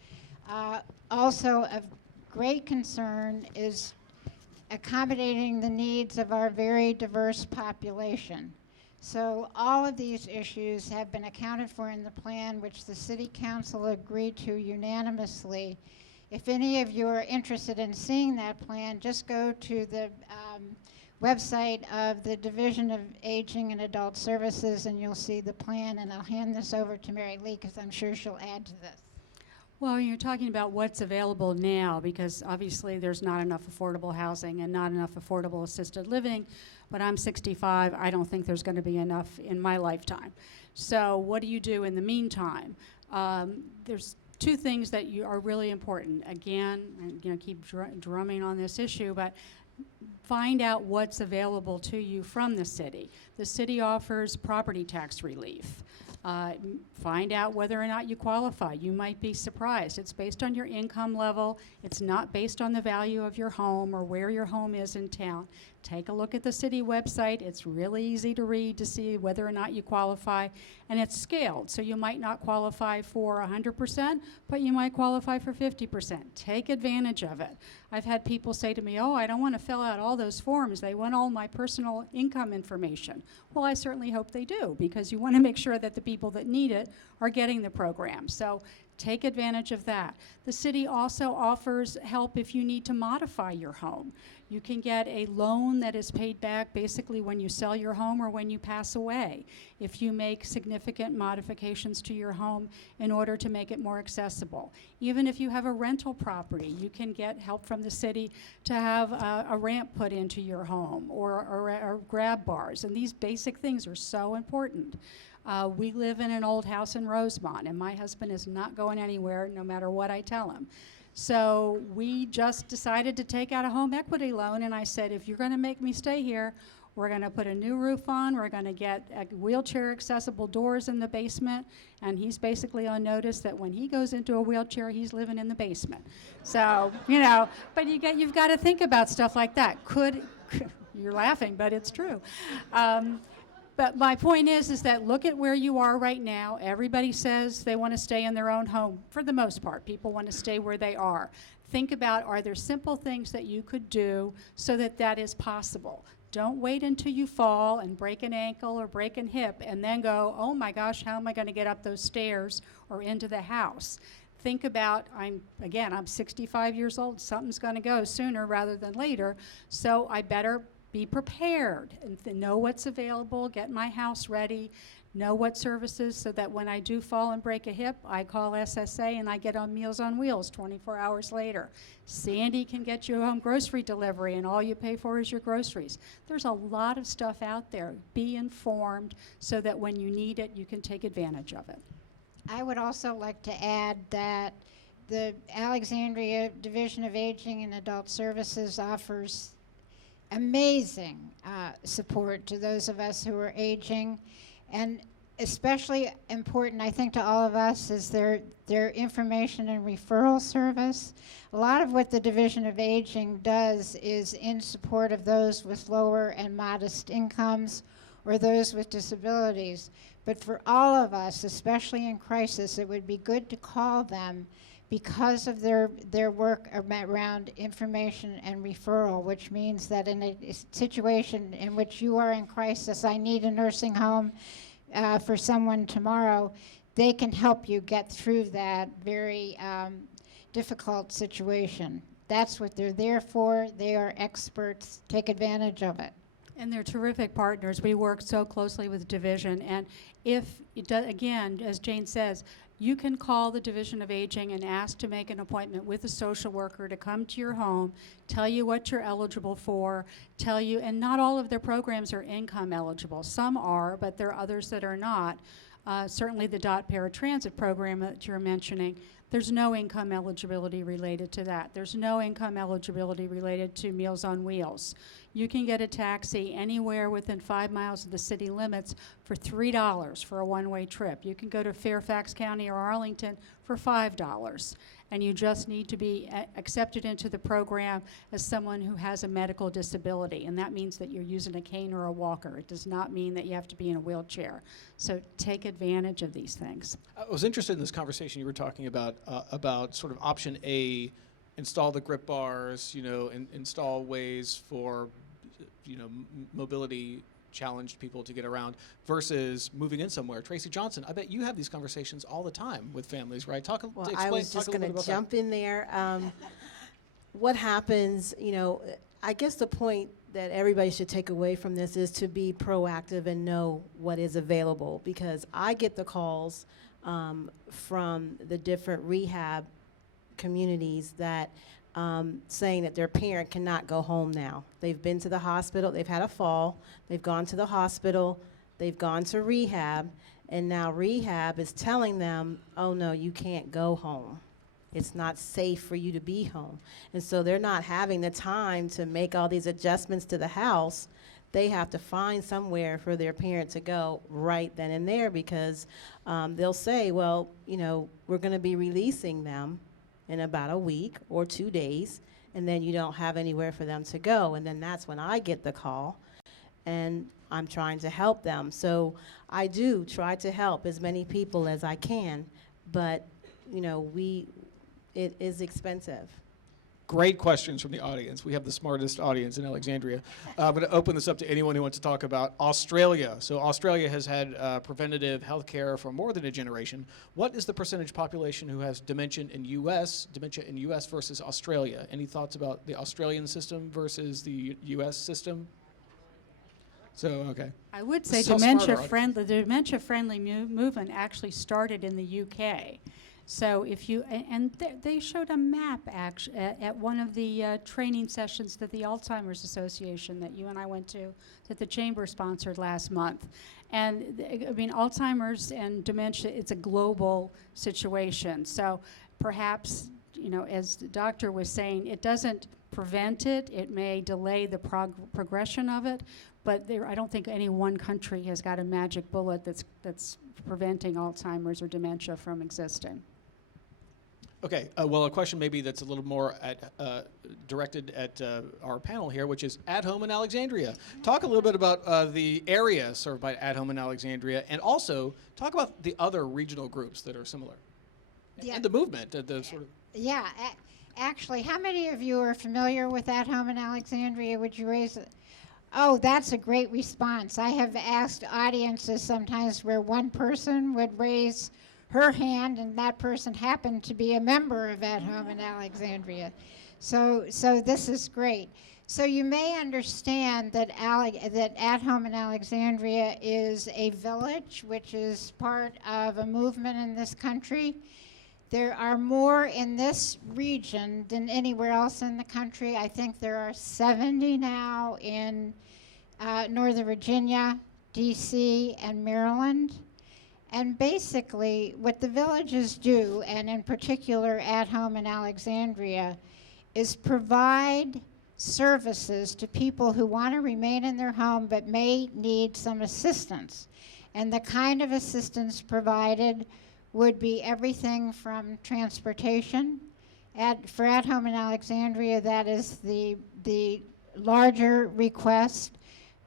Also of great concern is accommodating the needs of our very diverse population. So all of these issues have been accounted for in the plan, which the City Council agreed to unanimously. If any of you are interested in seeing that plan, just go to the website of the Division of Aging and Adult Services and you'll see the plan, and I'll hand this over to Mary Lee because I'm sure she'll add to this. Well, you're talking about what's available now, because obviously there's not enough affordable housing and not enough affordable assisted living, but I'm 65, I don't think there's going to be enough in my lifetime. So what do you do in the meantime? There's two things that are really important. Again, I'm going to keep drumming on this issue, but find out what's available to you from the city. The city offers property tax relief. Find out whether or not you qualify. You might be surprised. It's based on your income level. It's not based on the value of your home or where your home is in town. Take a look at the city website. It's really easy to read to see whether or not you qualify, and it's scaled. So you might not qualify for 100%, but you might qualify for 50%. Take advantage of it. I've had people say to me, oh, I don't want to fill out all those forms. They want all my personal income information. Well, I certainly hope they do, because you want to make sure that the people that need it are getting the program. So take advantage of that. The city also offers help if you need to modify your home. You can get a loan that is paid back basically when you sell your home or when you pass away, if you make significant modifications to your home in order to make it more accessible. Even if you have a rental property, you can get help from the city to have a ramp put into your home or grab bars, and these basic things are so important. We live in an old house in Rosemont, and my husband is not going anywhere no matter what I tell him. So we just decided to take out a home equity loan, and I said, if you're going to make me stay here, We're going to put a new roof on. We're going to get wheelchair accessible doors in the basement. And he's basically on notice that when he goes into a wheelchair, he's living in the basement. So, but you've got to think about stuff like that. You're laughing, but it's true. But my point is that look at where you are right now. Everybody says they want to stay in their own home. For the most part, people want to stay where they are. Think about, are there simple things that you could do so that that is possible? Don't wait until you fall and break an ankle or break a hip and then go, oh my gosh, how am I going to get up those stairs or into the house? Think about, I'm 65 years old. Something's going to go sooner rather than later, so I better be prepared and know what's available, get my house ready, know what services, so that when I do fall and break a hip, I call SSA and I get on Meals on Wheels 24 hours later. Sandy can get you a home grocery delivery and all you pay for is your groceries. There's a lot of stuff out there. Be informed so that when you need it, you can take advantage of it. I would also like to add that the Alexandria Division of Aging and Adult Services offers amazing support to those of us who are aging, and especially important, I think, to all of us is their information and referral service. A lot of what the Division of Aging does is in support of those with lower and modest incomes or those with disabilities. But for all of us, especially in crisis, it would be good to call them because of their work around information and referral, which means that in a situation in which you are in crisis, I need a nursing home for someone tomorrow, they can help you get through that very difficult situation. That's what they're there for. They are experts. Take advantage of it. And they're terrific partners. We work so closely with Division. And if, again, as Jane says, you can call the Division of Aging and ask to make an appointment with a social worker to come to your home, tell you what you're eligible for, tell you, and not all of their programs are income eligible. Some are, but there are others that are not. Certainly the DOT paratransit program that you're mentioning, there's no income eligibility related to that. There's no income eligibility related to Meals on Wheels. You can get a taxi anywhere within 5 miles of the city limits for $3 for a one-way trip. You can go to Fairfax County or Arlington for $5. And you just need to be accepted into the program as someone who has a medical disability. And that means that you're using a cane or a walker. It does not mean that you have to be in a wheelchair. So take advantage of these things. I was interested in this conversation you were talking about sort of option A, install the grip bars, install ways for, mobility challenged people to get around versus moving in somewhere. Tracey Johnson, I bet you have these conversations all the time with families, right? I was just going to jump in there. What happens, I guess the point that everybody should take away from this is to be proactive and know what is available, because I get the calls from the different rehab communities that saying that their parent cannot go home now. They've been to the hospital, they've had a fall, they've gone to the hospital, they've gone to rehab, and now rehab is telling them, oh no, you can't go home. It's not safe for you to be home. And so they're not having the time to make all these adjustments to the house. They have to find somewhere for their parent to go right then and there, because they'll say, well, we're going to be releasing them in about a week or 2 days, and then you don't have anywhere for them to go. And then that's when I get the call, and I'm trying to help them. So I do try to help as many people as I can, but it is expensive. Great questions from the audience. We have the smartest audience in Alexandria. I'm going to open this up to anyone who wants to talk about Australia. So Australia has had preventative health care for more than a generation. What is the percentage population who has dementia in U.S. versus Australia? Any thoughts about the Australian system versus the U.S. system? So, okay. I would say So the dementia-friendly movement actually started in the UK. So if you, they showed a map at one of the training sessions that the Alzheimer's Association that you and I went to, that the Chamber sponsored last month. And Alzheimer's and dementia, it's a global situation. So perhaps, as the doctor was saying, it doesn't prevent it. It may delay the progression of it, but I don't think any one country has got a magic bullet that's preventing Alzheimer's or dementia from existing. Okay, well, a question maybe that's a little more directed at our panel here, which is At Home in Alexandria. Talk a little bit about the area served by At Home in Alexandria, and also talk about the other regional groups that are similar. Yeah. And the movement, the sort of... Yeah, actually, how many of you are familiar with At Home in Alexandria? Would you raise it? Oh, that's a great response. I have asked audiences sometimes where one person would raise her hand, and that person happened to be a member of At Home in Alexandria. So this is great. So you may understand that At Home in Alexandria is a village, which is part of a movement in this country. There are more in this region than anywhere else in the country. I think there are 70 now in Northern Virginia, D.C., and Maryland. And basically, what the villages do, and in particular At Home in Alexandria, is provide services to people who want to remain in their home but may need some assistance. And the kind of assistance provided would be everything from transportation. For At Home in Alexandria, that is the larger request,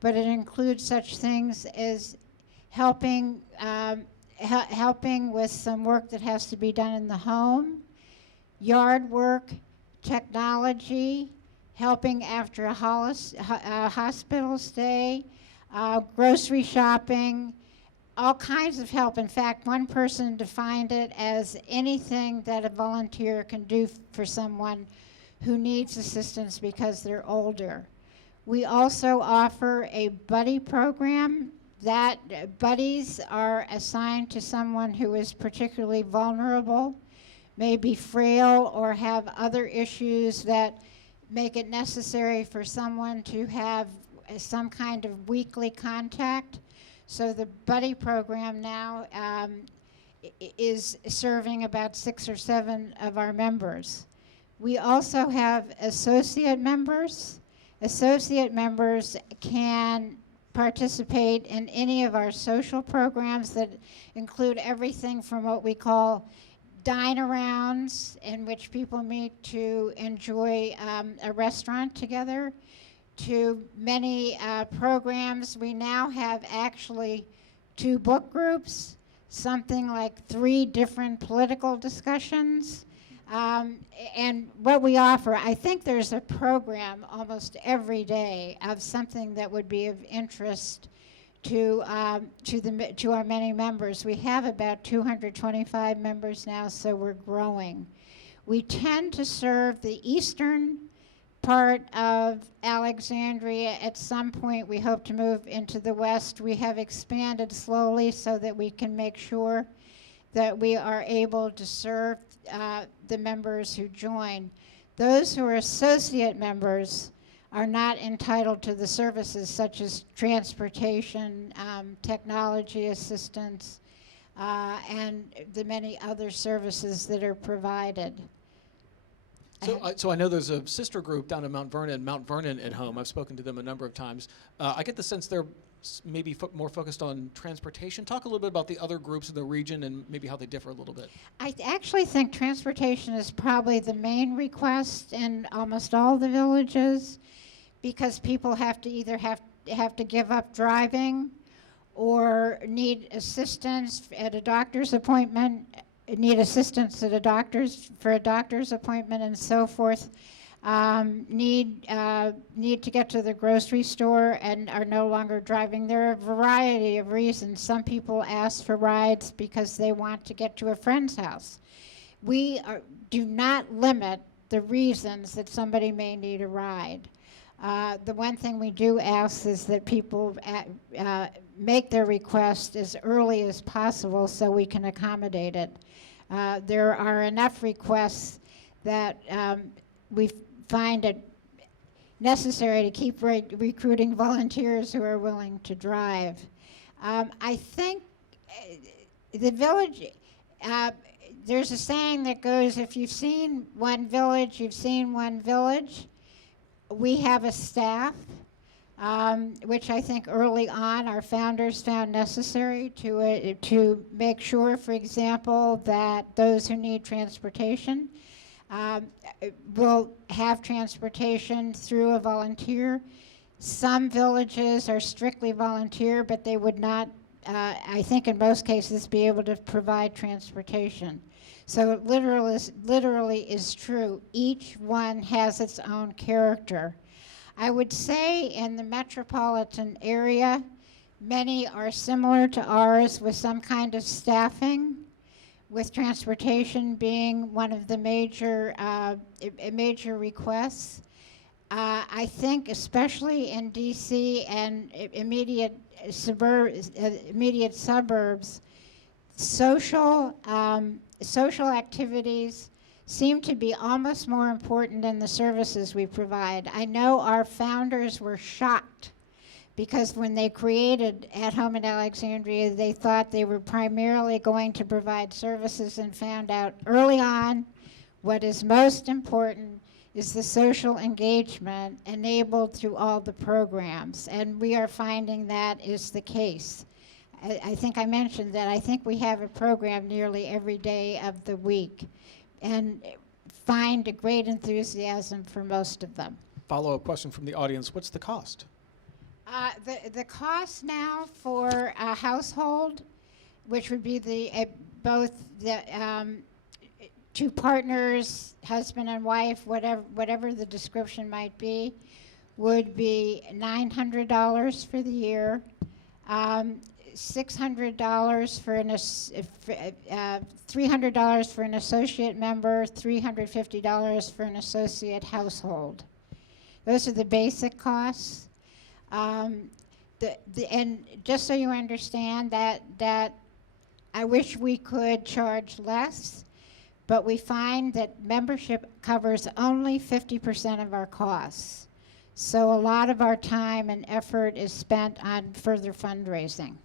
but it includes such things as helping with some work that has to be done in the home, yard work, technology, helping after a hospital stay, grocery shopping, all kinds of help. In fact, one person defined it as anything that a volunteer can do for someone who needs assistance because they're older. We also offer a buddy program. That buddies are assigned to someone who is particularly vulnerable, may be frail, or have other issues that make it necessary for someone to have some kind of weekly contact. So the buddy program now is serving about 6 or 7 of our members. We also have associate members. Associate members can participate in any of our social programs that include everything from what we call dine-arounds, in which people meet to enjoy a restaurant together, to many programs. We now have actually 2 book groups, something like 3 different political discussions. And what we offer, I think there's a program almost every day of something that would be of interest to our many members. We have about 225 members now, so we're growing. We tend to serve the eastern part of Alexandria. At some point, we hope to move into the west. We have expanded slowly so that we can make sure that we are able to serve the members who join. Those who are associate members are not entitled to the services such as transportation, technology assistance, and the many other services that are provided. So I know there's a sister group down in Mount Vernon at Home. I've spoken to them a number of times. I get the sense they're maybe more focused on transportation. Talk a little bit about the other groups in the region and maybe how they differ a little bit. I actually think transportation is probably the main request in almost all the villages, because people have to either have to give up driving or need assistance at a doctor's appointment, need assistance at for a doctor's appointment and so forth. Need to get to the grocery store and are no longer driving. There are a variety of reasons. Some people ask for rides because they want to get to a friend's house. We do not limit the reasons that somebody may need a ride. The one thing we do ask is that people make their request as early as possible so we can accommodate it. There are enough requests that we find it necessary to keep recruiting volunteers who are willing to drive. I think the village, there's a saying that goes, if you've seen one village, you've seen one village. We have a staff which I think early on our founders found necessary to make sure, for example, that those who need transportation will have transportation through a volunteer. Some villages are strictly volunteer, but they would not, I think in most cases, be able to provide transportation. So it literally is true. Each one has its own character. I would say in the metropolitan area, many are similar to ours with some kind of staffing, with transportation being one of the major requests. I think especially in DC and immediate suburbs, social activities seem to be almost more important than the services we provide. I know our founders were shocked because when they created At Home in Alexandria, they thought they were primarily going to provide services and found out early on what is most important is the social engagement enabled through all the programs. And we are finding that is the case. I think I mentioned that I think we have a program nearly every day of the week and find a great enthusiasm for most of them. Follow-up question from the audience. What's the cost? The cost now for a household, which would be both the two partners, husband and wife, whatever the description might be, would be $900 for the year. $600 for $300 for an associate member, $350 for an associate household. Those are the basic costs. And just so you understand that I wish we could charge less, but we find that membership covers only 50% of our costs. So a lot of our time and effort is spent on further fundraising.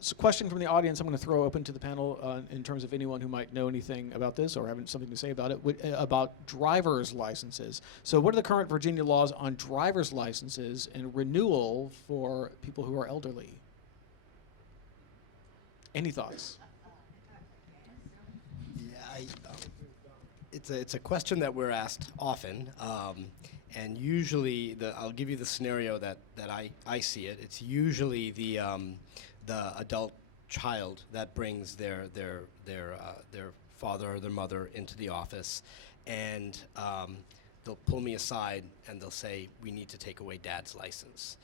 So question from the audience I'm going to throw open to the panel in terms of anyone who might know anything about this or have something to say about it, about driver's licenses. So what are the current Virginia laws on driver's licenses and renewal for people who are elderly? Any thoughts? Yeah, it's a question that we're asked often, and usually I'll give you the scenario that I see it. It's usually the adult child that brings their father or their mother into the office, and they'll pull me aside and they'll say, "We need to take away Dad's license."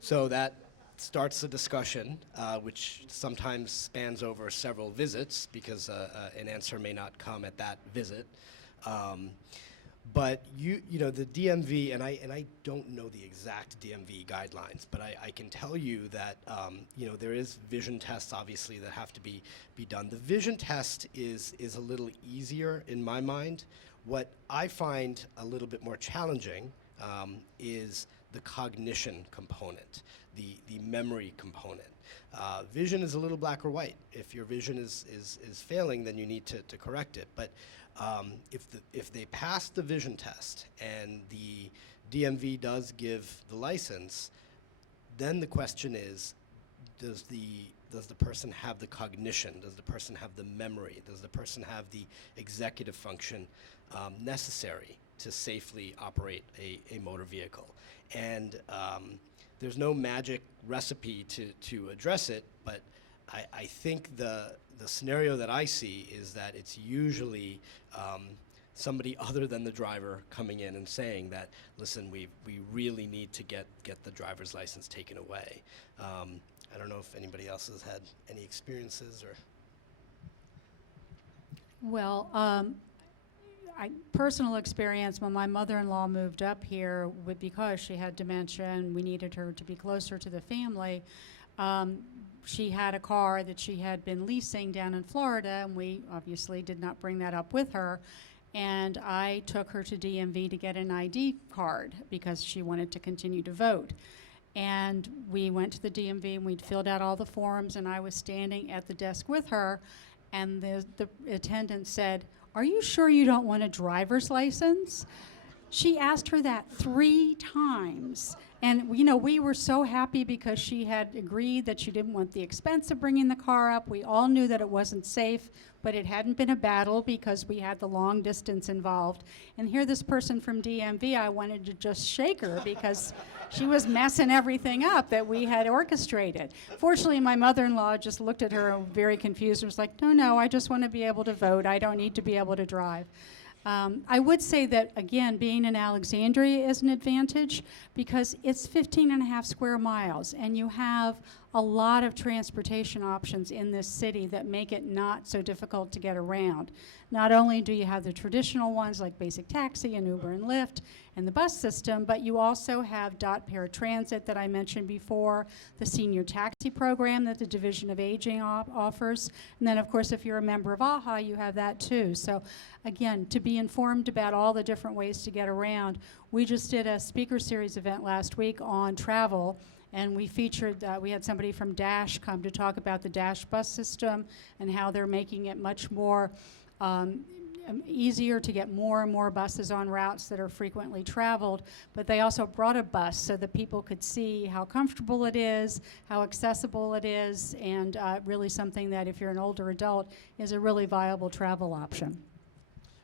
So that starts a discussion, which sometimes spans over several visits because an answer may not come at that visit. But you know the DMV, and I don't know the exact DMV guidelines, but I can tell you that there is vision tests obviously that have to be done. The vision test is a little easier in my mind. What I find a little bit more challenging is the cognition component, the memory component. Vision is a little black or white. If your vision is failing, then you need to correct it. But if they pass the vision test and the DMV does give the license, then the question is, does the person have the cognition? Does the person have the memory? Does the person have the executive function necessary to safely operate a motor vehicle? And there's no magic recipe to address it, but I think the scenario that I see is that it's usually somebody other than the driver coming in and saying that, listen, we really need to get the driver's license taken away. I don't know if anybody else has had any experiences or. Well, personal experience, when my mother-in-law moved up here because she had dementia and we needed her to be closer to the family, she had a car that she had been leasing down in Florida, and we obviously did not bring that up with her. And I took her to DMV to get an ID card because she wanted to continue to vote. And we went to the DMV and we'd filled out all the forms, and I was standing at the desk with her, and the attendant said, "Are you sure you don't want a driver's license?" She asked her that 3 times. And, you know, we were so happy because she had agreed that she didn't want the expense of bringing the car up. We all knew that it wasn't safe, but it hadn't been a battle because we had the long distance involved. And here this person from DMV, I wanted to just shake her because she was messing everything up that we had orchestrated. Fortunately, my mother-in-law just looked at her very confused and was like, no, I just want to be able to vote. I don't need to be able to drive. I would say that, again, being in Alexandria is an advantage because it's 15 and a half square miles, and you have a lot of transportation options in this city that make it not so difficult to get around. Not only do you have the traditional ones like basic taxi and Uber and Lyft and the bus system, but you also have DOT paratransit that I mentioned before, the senior taxi program that the Division of Aging offers, and then of course if you're a member of AHA, you have that too. So again, to be informed about all the different ways to get around, we just did a speaker series event last week on travel, and we featured, we had somebody from Dash come to talk about the Dash bus system and how they're making it much more easier to get more and more buses on routes that are frequently traveled, but they also brought a bus so that people could see how comfortable it is, how accessible it is, and really something that if you're an older adult is a really viable travel option.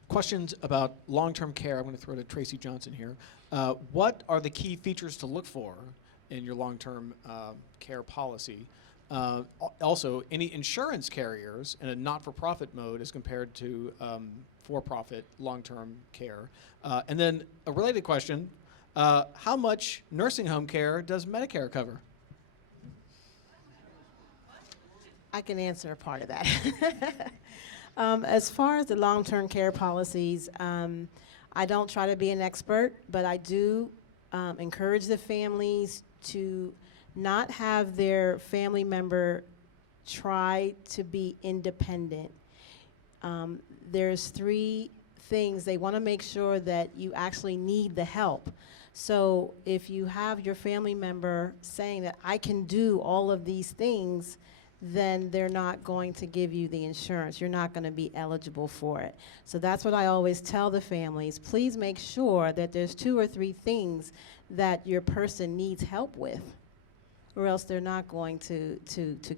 Questions about long-term care. I'm going to throw to Tracey Johnson here. What are the key features to look for in your long-term care policy? Also, any insurance carriers in a not-for-profit mode as compared to for-profit long-term care? And then a related question, how much nursing home care does Medicare cover? I can answer a part of that. As far as the long-term care policies, I don't try to be an expert, but I do encourage the families to not have their family member try to be independent. There's 3 things. They want to make sure that you actually need the help. So if you have your family member saying that I can do all of these things, then they're not going to give you the insurance. You're not going to be eligible for it. So that's what I always tell the families. Please make sure that there's 2 or 3 things that your person needs help with, or else they're not going to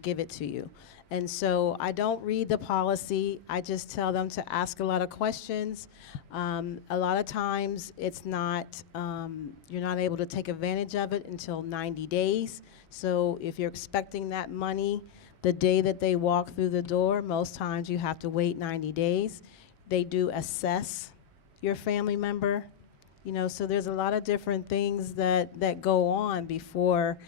give it to you. And so I don't read the policy. I just tell them to ask a lot of questions. A lot of times it's not, you're not able to take advantage of it until 90 days. So if you're expecting that money the day that they walk through the door, most times you have to wait 90 days. They do assess your family member. You know, so there's a lot of different things that go on before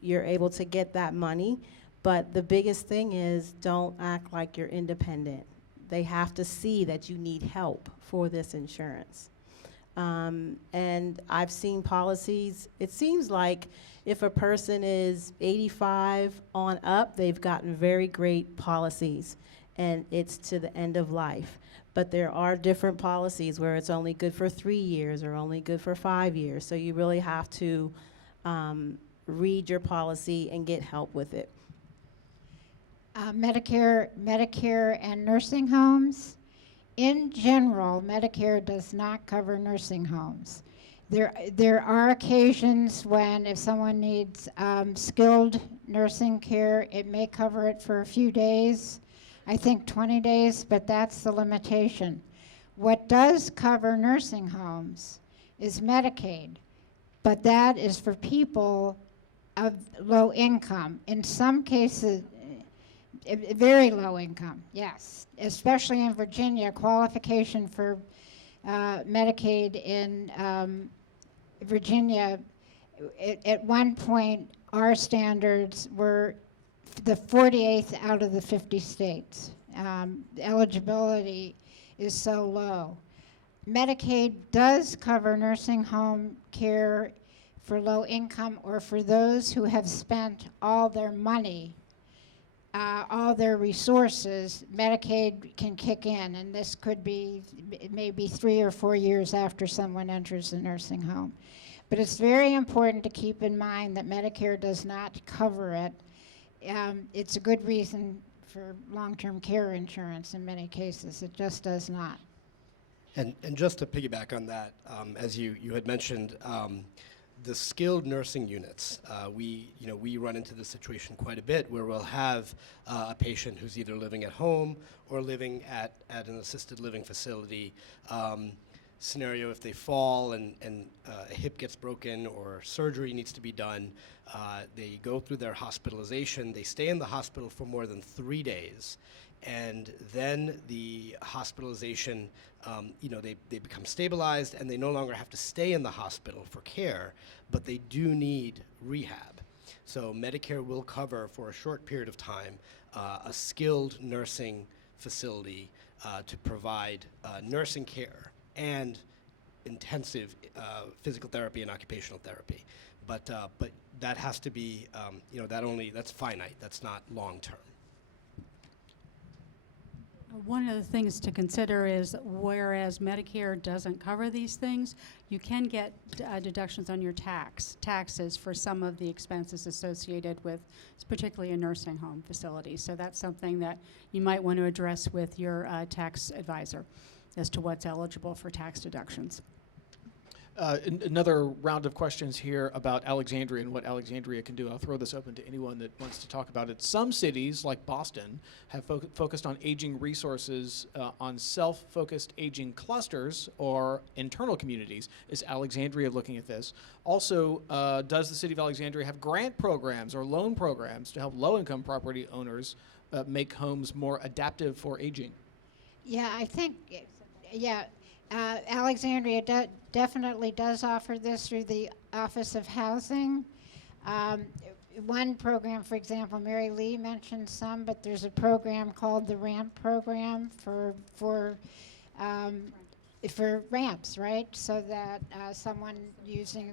you're able to get that money. But the biggest thing is don't act like you're independent. They have to see that you need help for this insurance. And I've seen policies, it seems like if a person is 85 on up, they've gotten very great policies, and it's to the end of life. But there are different policies where it's only good for 3 years or only good for 5 years. So you really have to read your policy and get help with it. Medicare and nursing homes. In general, Medicare does not cover nursing homes. There are occasions when if someone needs skilled nursing care, it may cover it for a few days. I think 20 days, but that's the limitation. What does cover nursing homes is Medicaid, but that is for people of low income. In some cases, very low income, yes. Especially in Virginia, qualification for Medicaid in Virginia, at one point, our standards were the 48th out of the 50 states. The eligibility is so low. Medicaid does cover nursing home care for low income or for those who have spent all their money, all their resources. Medicaid can kick in, and this could be maybe 3 or 4 years after someone enters the nursing home. But it's very important to keep in mind that Medicare does not cover it. It's a good reason for long-term care insurance in many cases. It just does not. And just to piggyback on that, as you had mentioned, the skilled nursing units, we run into this situation quite a bit where we'll have a patient who's either living at home or living at an assisted living facility. Scenario, if they fall and a hip gets broken or surgery needs to be done, they go through their hospitalization. They stay in the hospital for more than 3 days, and then the hospitalization, they become stabilized and they no longer have to stay in the hospital for care, but they do need rehab. So Medicare will cover for a short period of time a skilled nursing facility to provide nursing care and intensive physical therapy and occupational therapy. But that has to be, that's finite. That's not long term. One of the things to consider is whereas Medicare doesn't cover these things, you can get deductions on your taxes for some of the expenses associated with particularly a nursing home facility. So that's something that you might want to address with your tax advisor as to what's eligible for tax deductions. Another round of questions here about Alexandria and what Alexandria can do. I'll throw this open to anyone that wants to talk about it. Some cities, like Boston, have focused on aging resources on self-focused aging clusters or internal communities. Is Alexandria looking at this? Also, does the city of Alexandria have grant programs or loan programs to help low-income property owners make homes more adaptive for aging? Yeah, I think, Alexandria definitely does offer this through the Office of Housing. One program, for example, Mary Lee mentioned some, but there's a program called the RAMP program for ramps, right? So that someone using,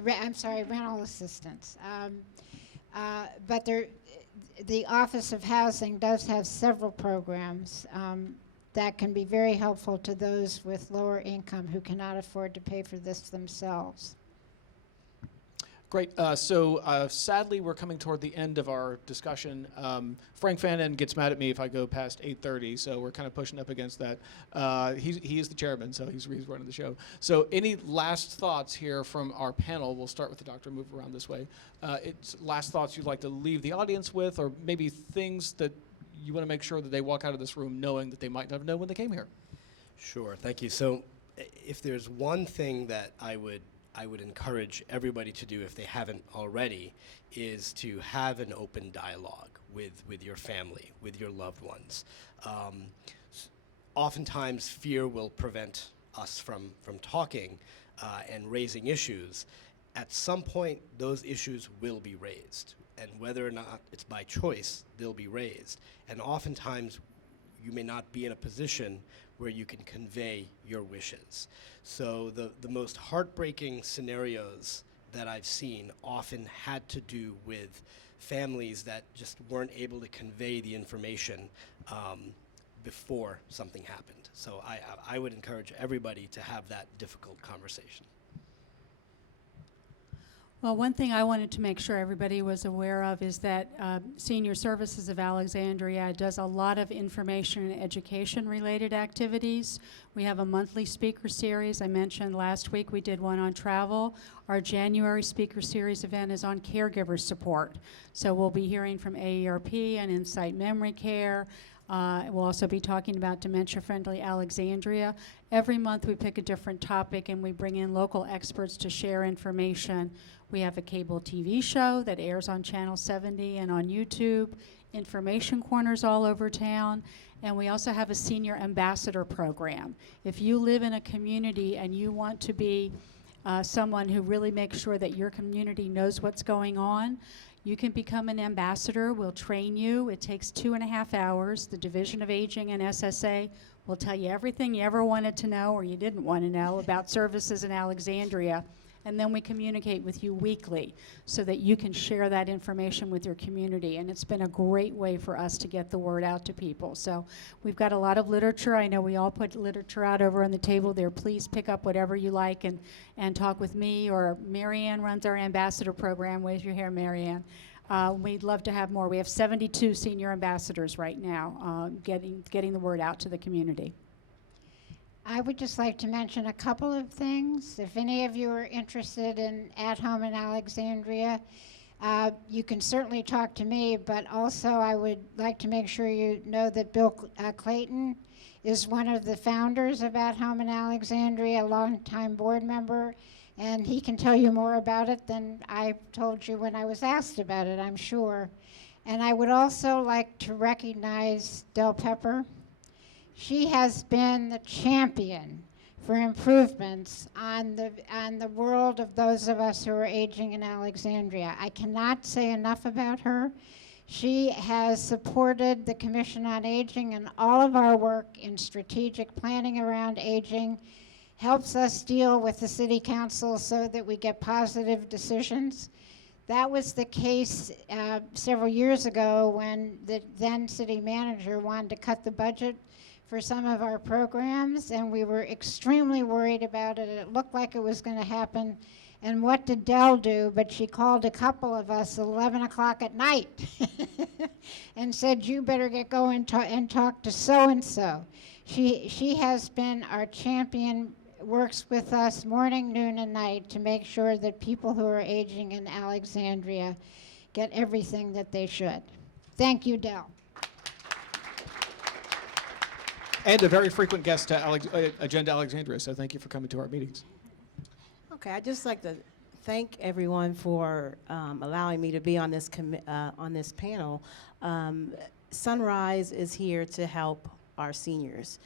rental assistance. But the Office of Housing does have several programs that can be very helpful to those with lower income who cannot afford to pay for this themselves. Great. So sadly, we're coming toward the end of our discussion. Frank Fannin gets mad at me if I go past 8:30, so we're kind of pushing up against that. He is the chairman, so he's running the show. So any last thoughts here from our panel? We'll start with the doctor, move around this way. It's last thoughts you'd like to leave the audience with, or maybe things that you want to make sure that they walk out of this room knowing that they might not have known when they came here. Sure, thank you. So if there's one thing that I would encourage everybody to do if they haven't already is to have an open dialogue with your family, with your loved ones. Oftentimes fear will prevent us from talking and raising issues. At some point, those issues will be raised. And whether or not it's by choice, they'll be raised. And oftentimes, you may not be in a position where you can convey your wishes. So the most heartbreaking scenarios that I've seen often had to do with families that just weren't able to convey the information before something happened. So I would encourage everybody to have that difficult conversation. Well, one thing I wanted to make sure everybody was aware of is that Senior Services of Alexandria does a lot of information and education related activities. We have a monthly speaker series. I mentioned last week we did one on travel. Our January speaker series event is on caregiver support. So we'll be hearing from AARP and Insight Memory Care. We'll also be talking about dementia-friendly Alexandria. Every month we pick a different topic and we bring in local experts to share information. We have a cable TV show that airs on Channel 70 and on YouTube, information corners all over town, and we also have a senior ambassador program. If you live in a community and you want to be someone who really makes sure that your community knows what's going on, you can become an ambassador. We'll train you. It takes 2.5 hours. The Division of Aging and SSA will tell you everything you ever wanted to know or you didn't want to know about services in Alexandria. And then we communicate with you weekly so that you can share that information with your community. And it's been a great way for us to get the word out to people. So we've got a lot of literature. I know we all put literature out over on the table there. Please pick up whatever you like and talk with me, or Marianne runs our ambassador program. Wave your hair, Marianne. We'd love to have more. We have 72 senior ambassadors right now getting the word out to the community. I would just like to mention a couple of things. If any of you are interested in At Home in Alexandria, you can certainly talk to me, but also I would like to make sure you know that Bill Clayton is one of the founders of At Home in Alexandria, a longtime board member, and he can tell you more about it than I told you when I was asked about it, I'm sure. And I would also like to recognize Del Pepper. She has been the champion for improvements on the world of those of us who are aging in Alexandria. I cannot say enough about her. She has supported the Commission on Aging in all of our work in strategic planning around aging, helps us deal with the City Council so that we get positive decisions. That was the case several years ago when the then city manager wanted to cut the budget for some of our programs, and we were extremely worried about it. It looked like it was going to happen. And what did Dell do? But she called a couple of us at 11 o'clock at night and said, you better get going and talk to so-and-so. She has been our champion, works with us morning, noon, and night to make sure that people who are aging in Alexandria get everything that they should. Thank you, Dell. And a very frequent guest to Agenda Alexandria, so thank you for coming to our meetings. Okay, I'd just like to thank everyone for allowing me to be on this panel. Sunrise is here to help our seniors.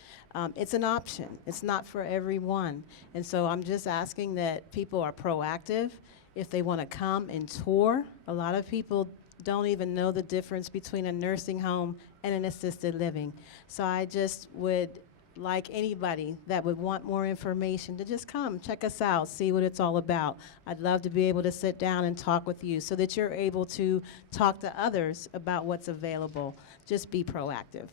It's an option. It's not for everyone. And so I'm just asking that people are proactive. If they want to come and tour, a lot of people don't even know the difference between a nursing home and an assisted living. So I just would like anybody that would want more information to just come, check us out, see what it's all about. I'd love to be able to sit down and talk with you so that you're able to talk to others about what's available. Just be proactive.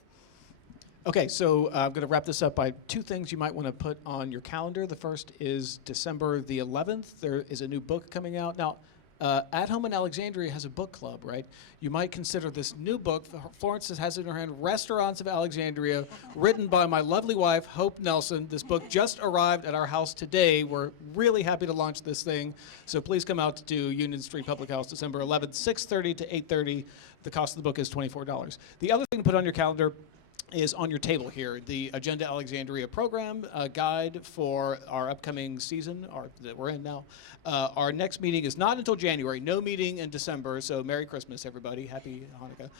Okay, so I'm going to wrap this up by two things you might want to put on your calendar. The first is December the 11th. There is a new book coming out. Now, At Home in Alexandria has a book club, right? You might consider this new book, Florence has it in her hand, Restaurants of Alexandria, written by my lovely wife, Hope Nelson. This book just arrived at our house today. We're really happy to launch this thing. So please come out to Union Street Public House, December 11th, 6:30 to 8:30. The cost of the book is $24. The other thing to put on your calendar is on your table here, the Agenda Alexandria program guide for our upcoming season that we're in now. Our next meeting is not until January, no meeting in December, so Merry Christmas, everybody. Happy Hanukkah.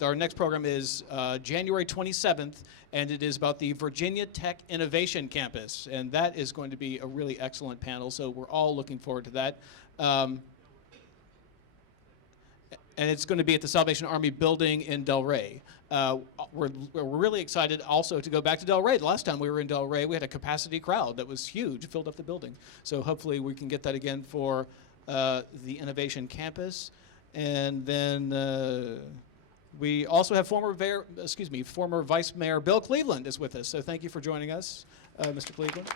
Our next program is January 27th, and it is about the Virginia Tech Innovation Campus, and that is going to be a really excellent panel, so we're all looking forward to that. And it's going to be at the Salvation Army building in Del Rey. We're really excited also to go back to Del Rey. The last time we were in Del Rey, we had a capacity crowd that was huge, filled up the building. So hopefully we can get that again for the Innovation Campus. And then we also have former Vice Mayor Bill Cleveland is with us. So thank you for joining us, Mr. Cleveland.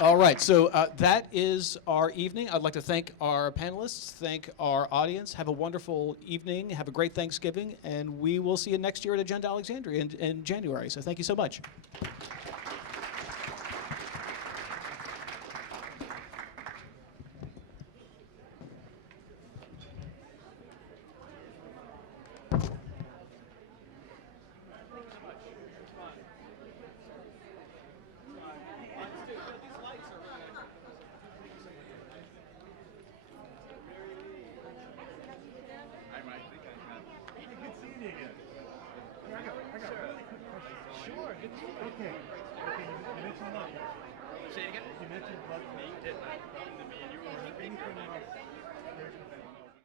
All right, so that is our evening. I'd like to thank our panelists, thank our audience. Have a wonderful evening. Have a great Thanksgiving, and we will see you next year at Agenda Alexandria in January. So thank you so much. Okay, you mentioned love. Say it again? You mentioned love. Me, didn't I? Me and you were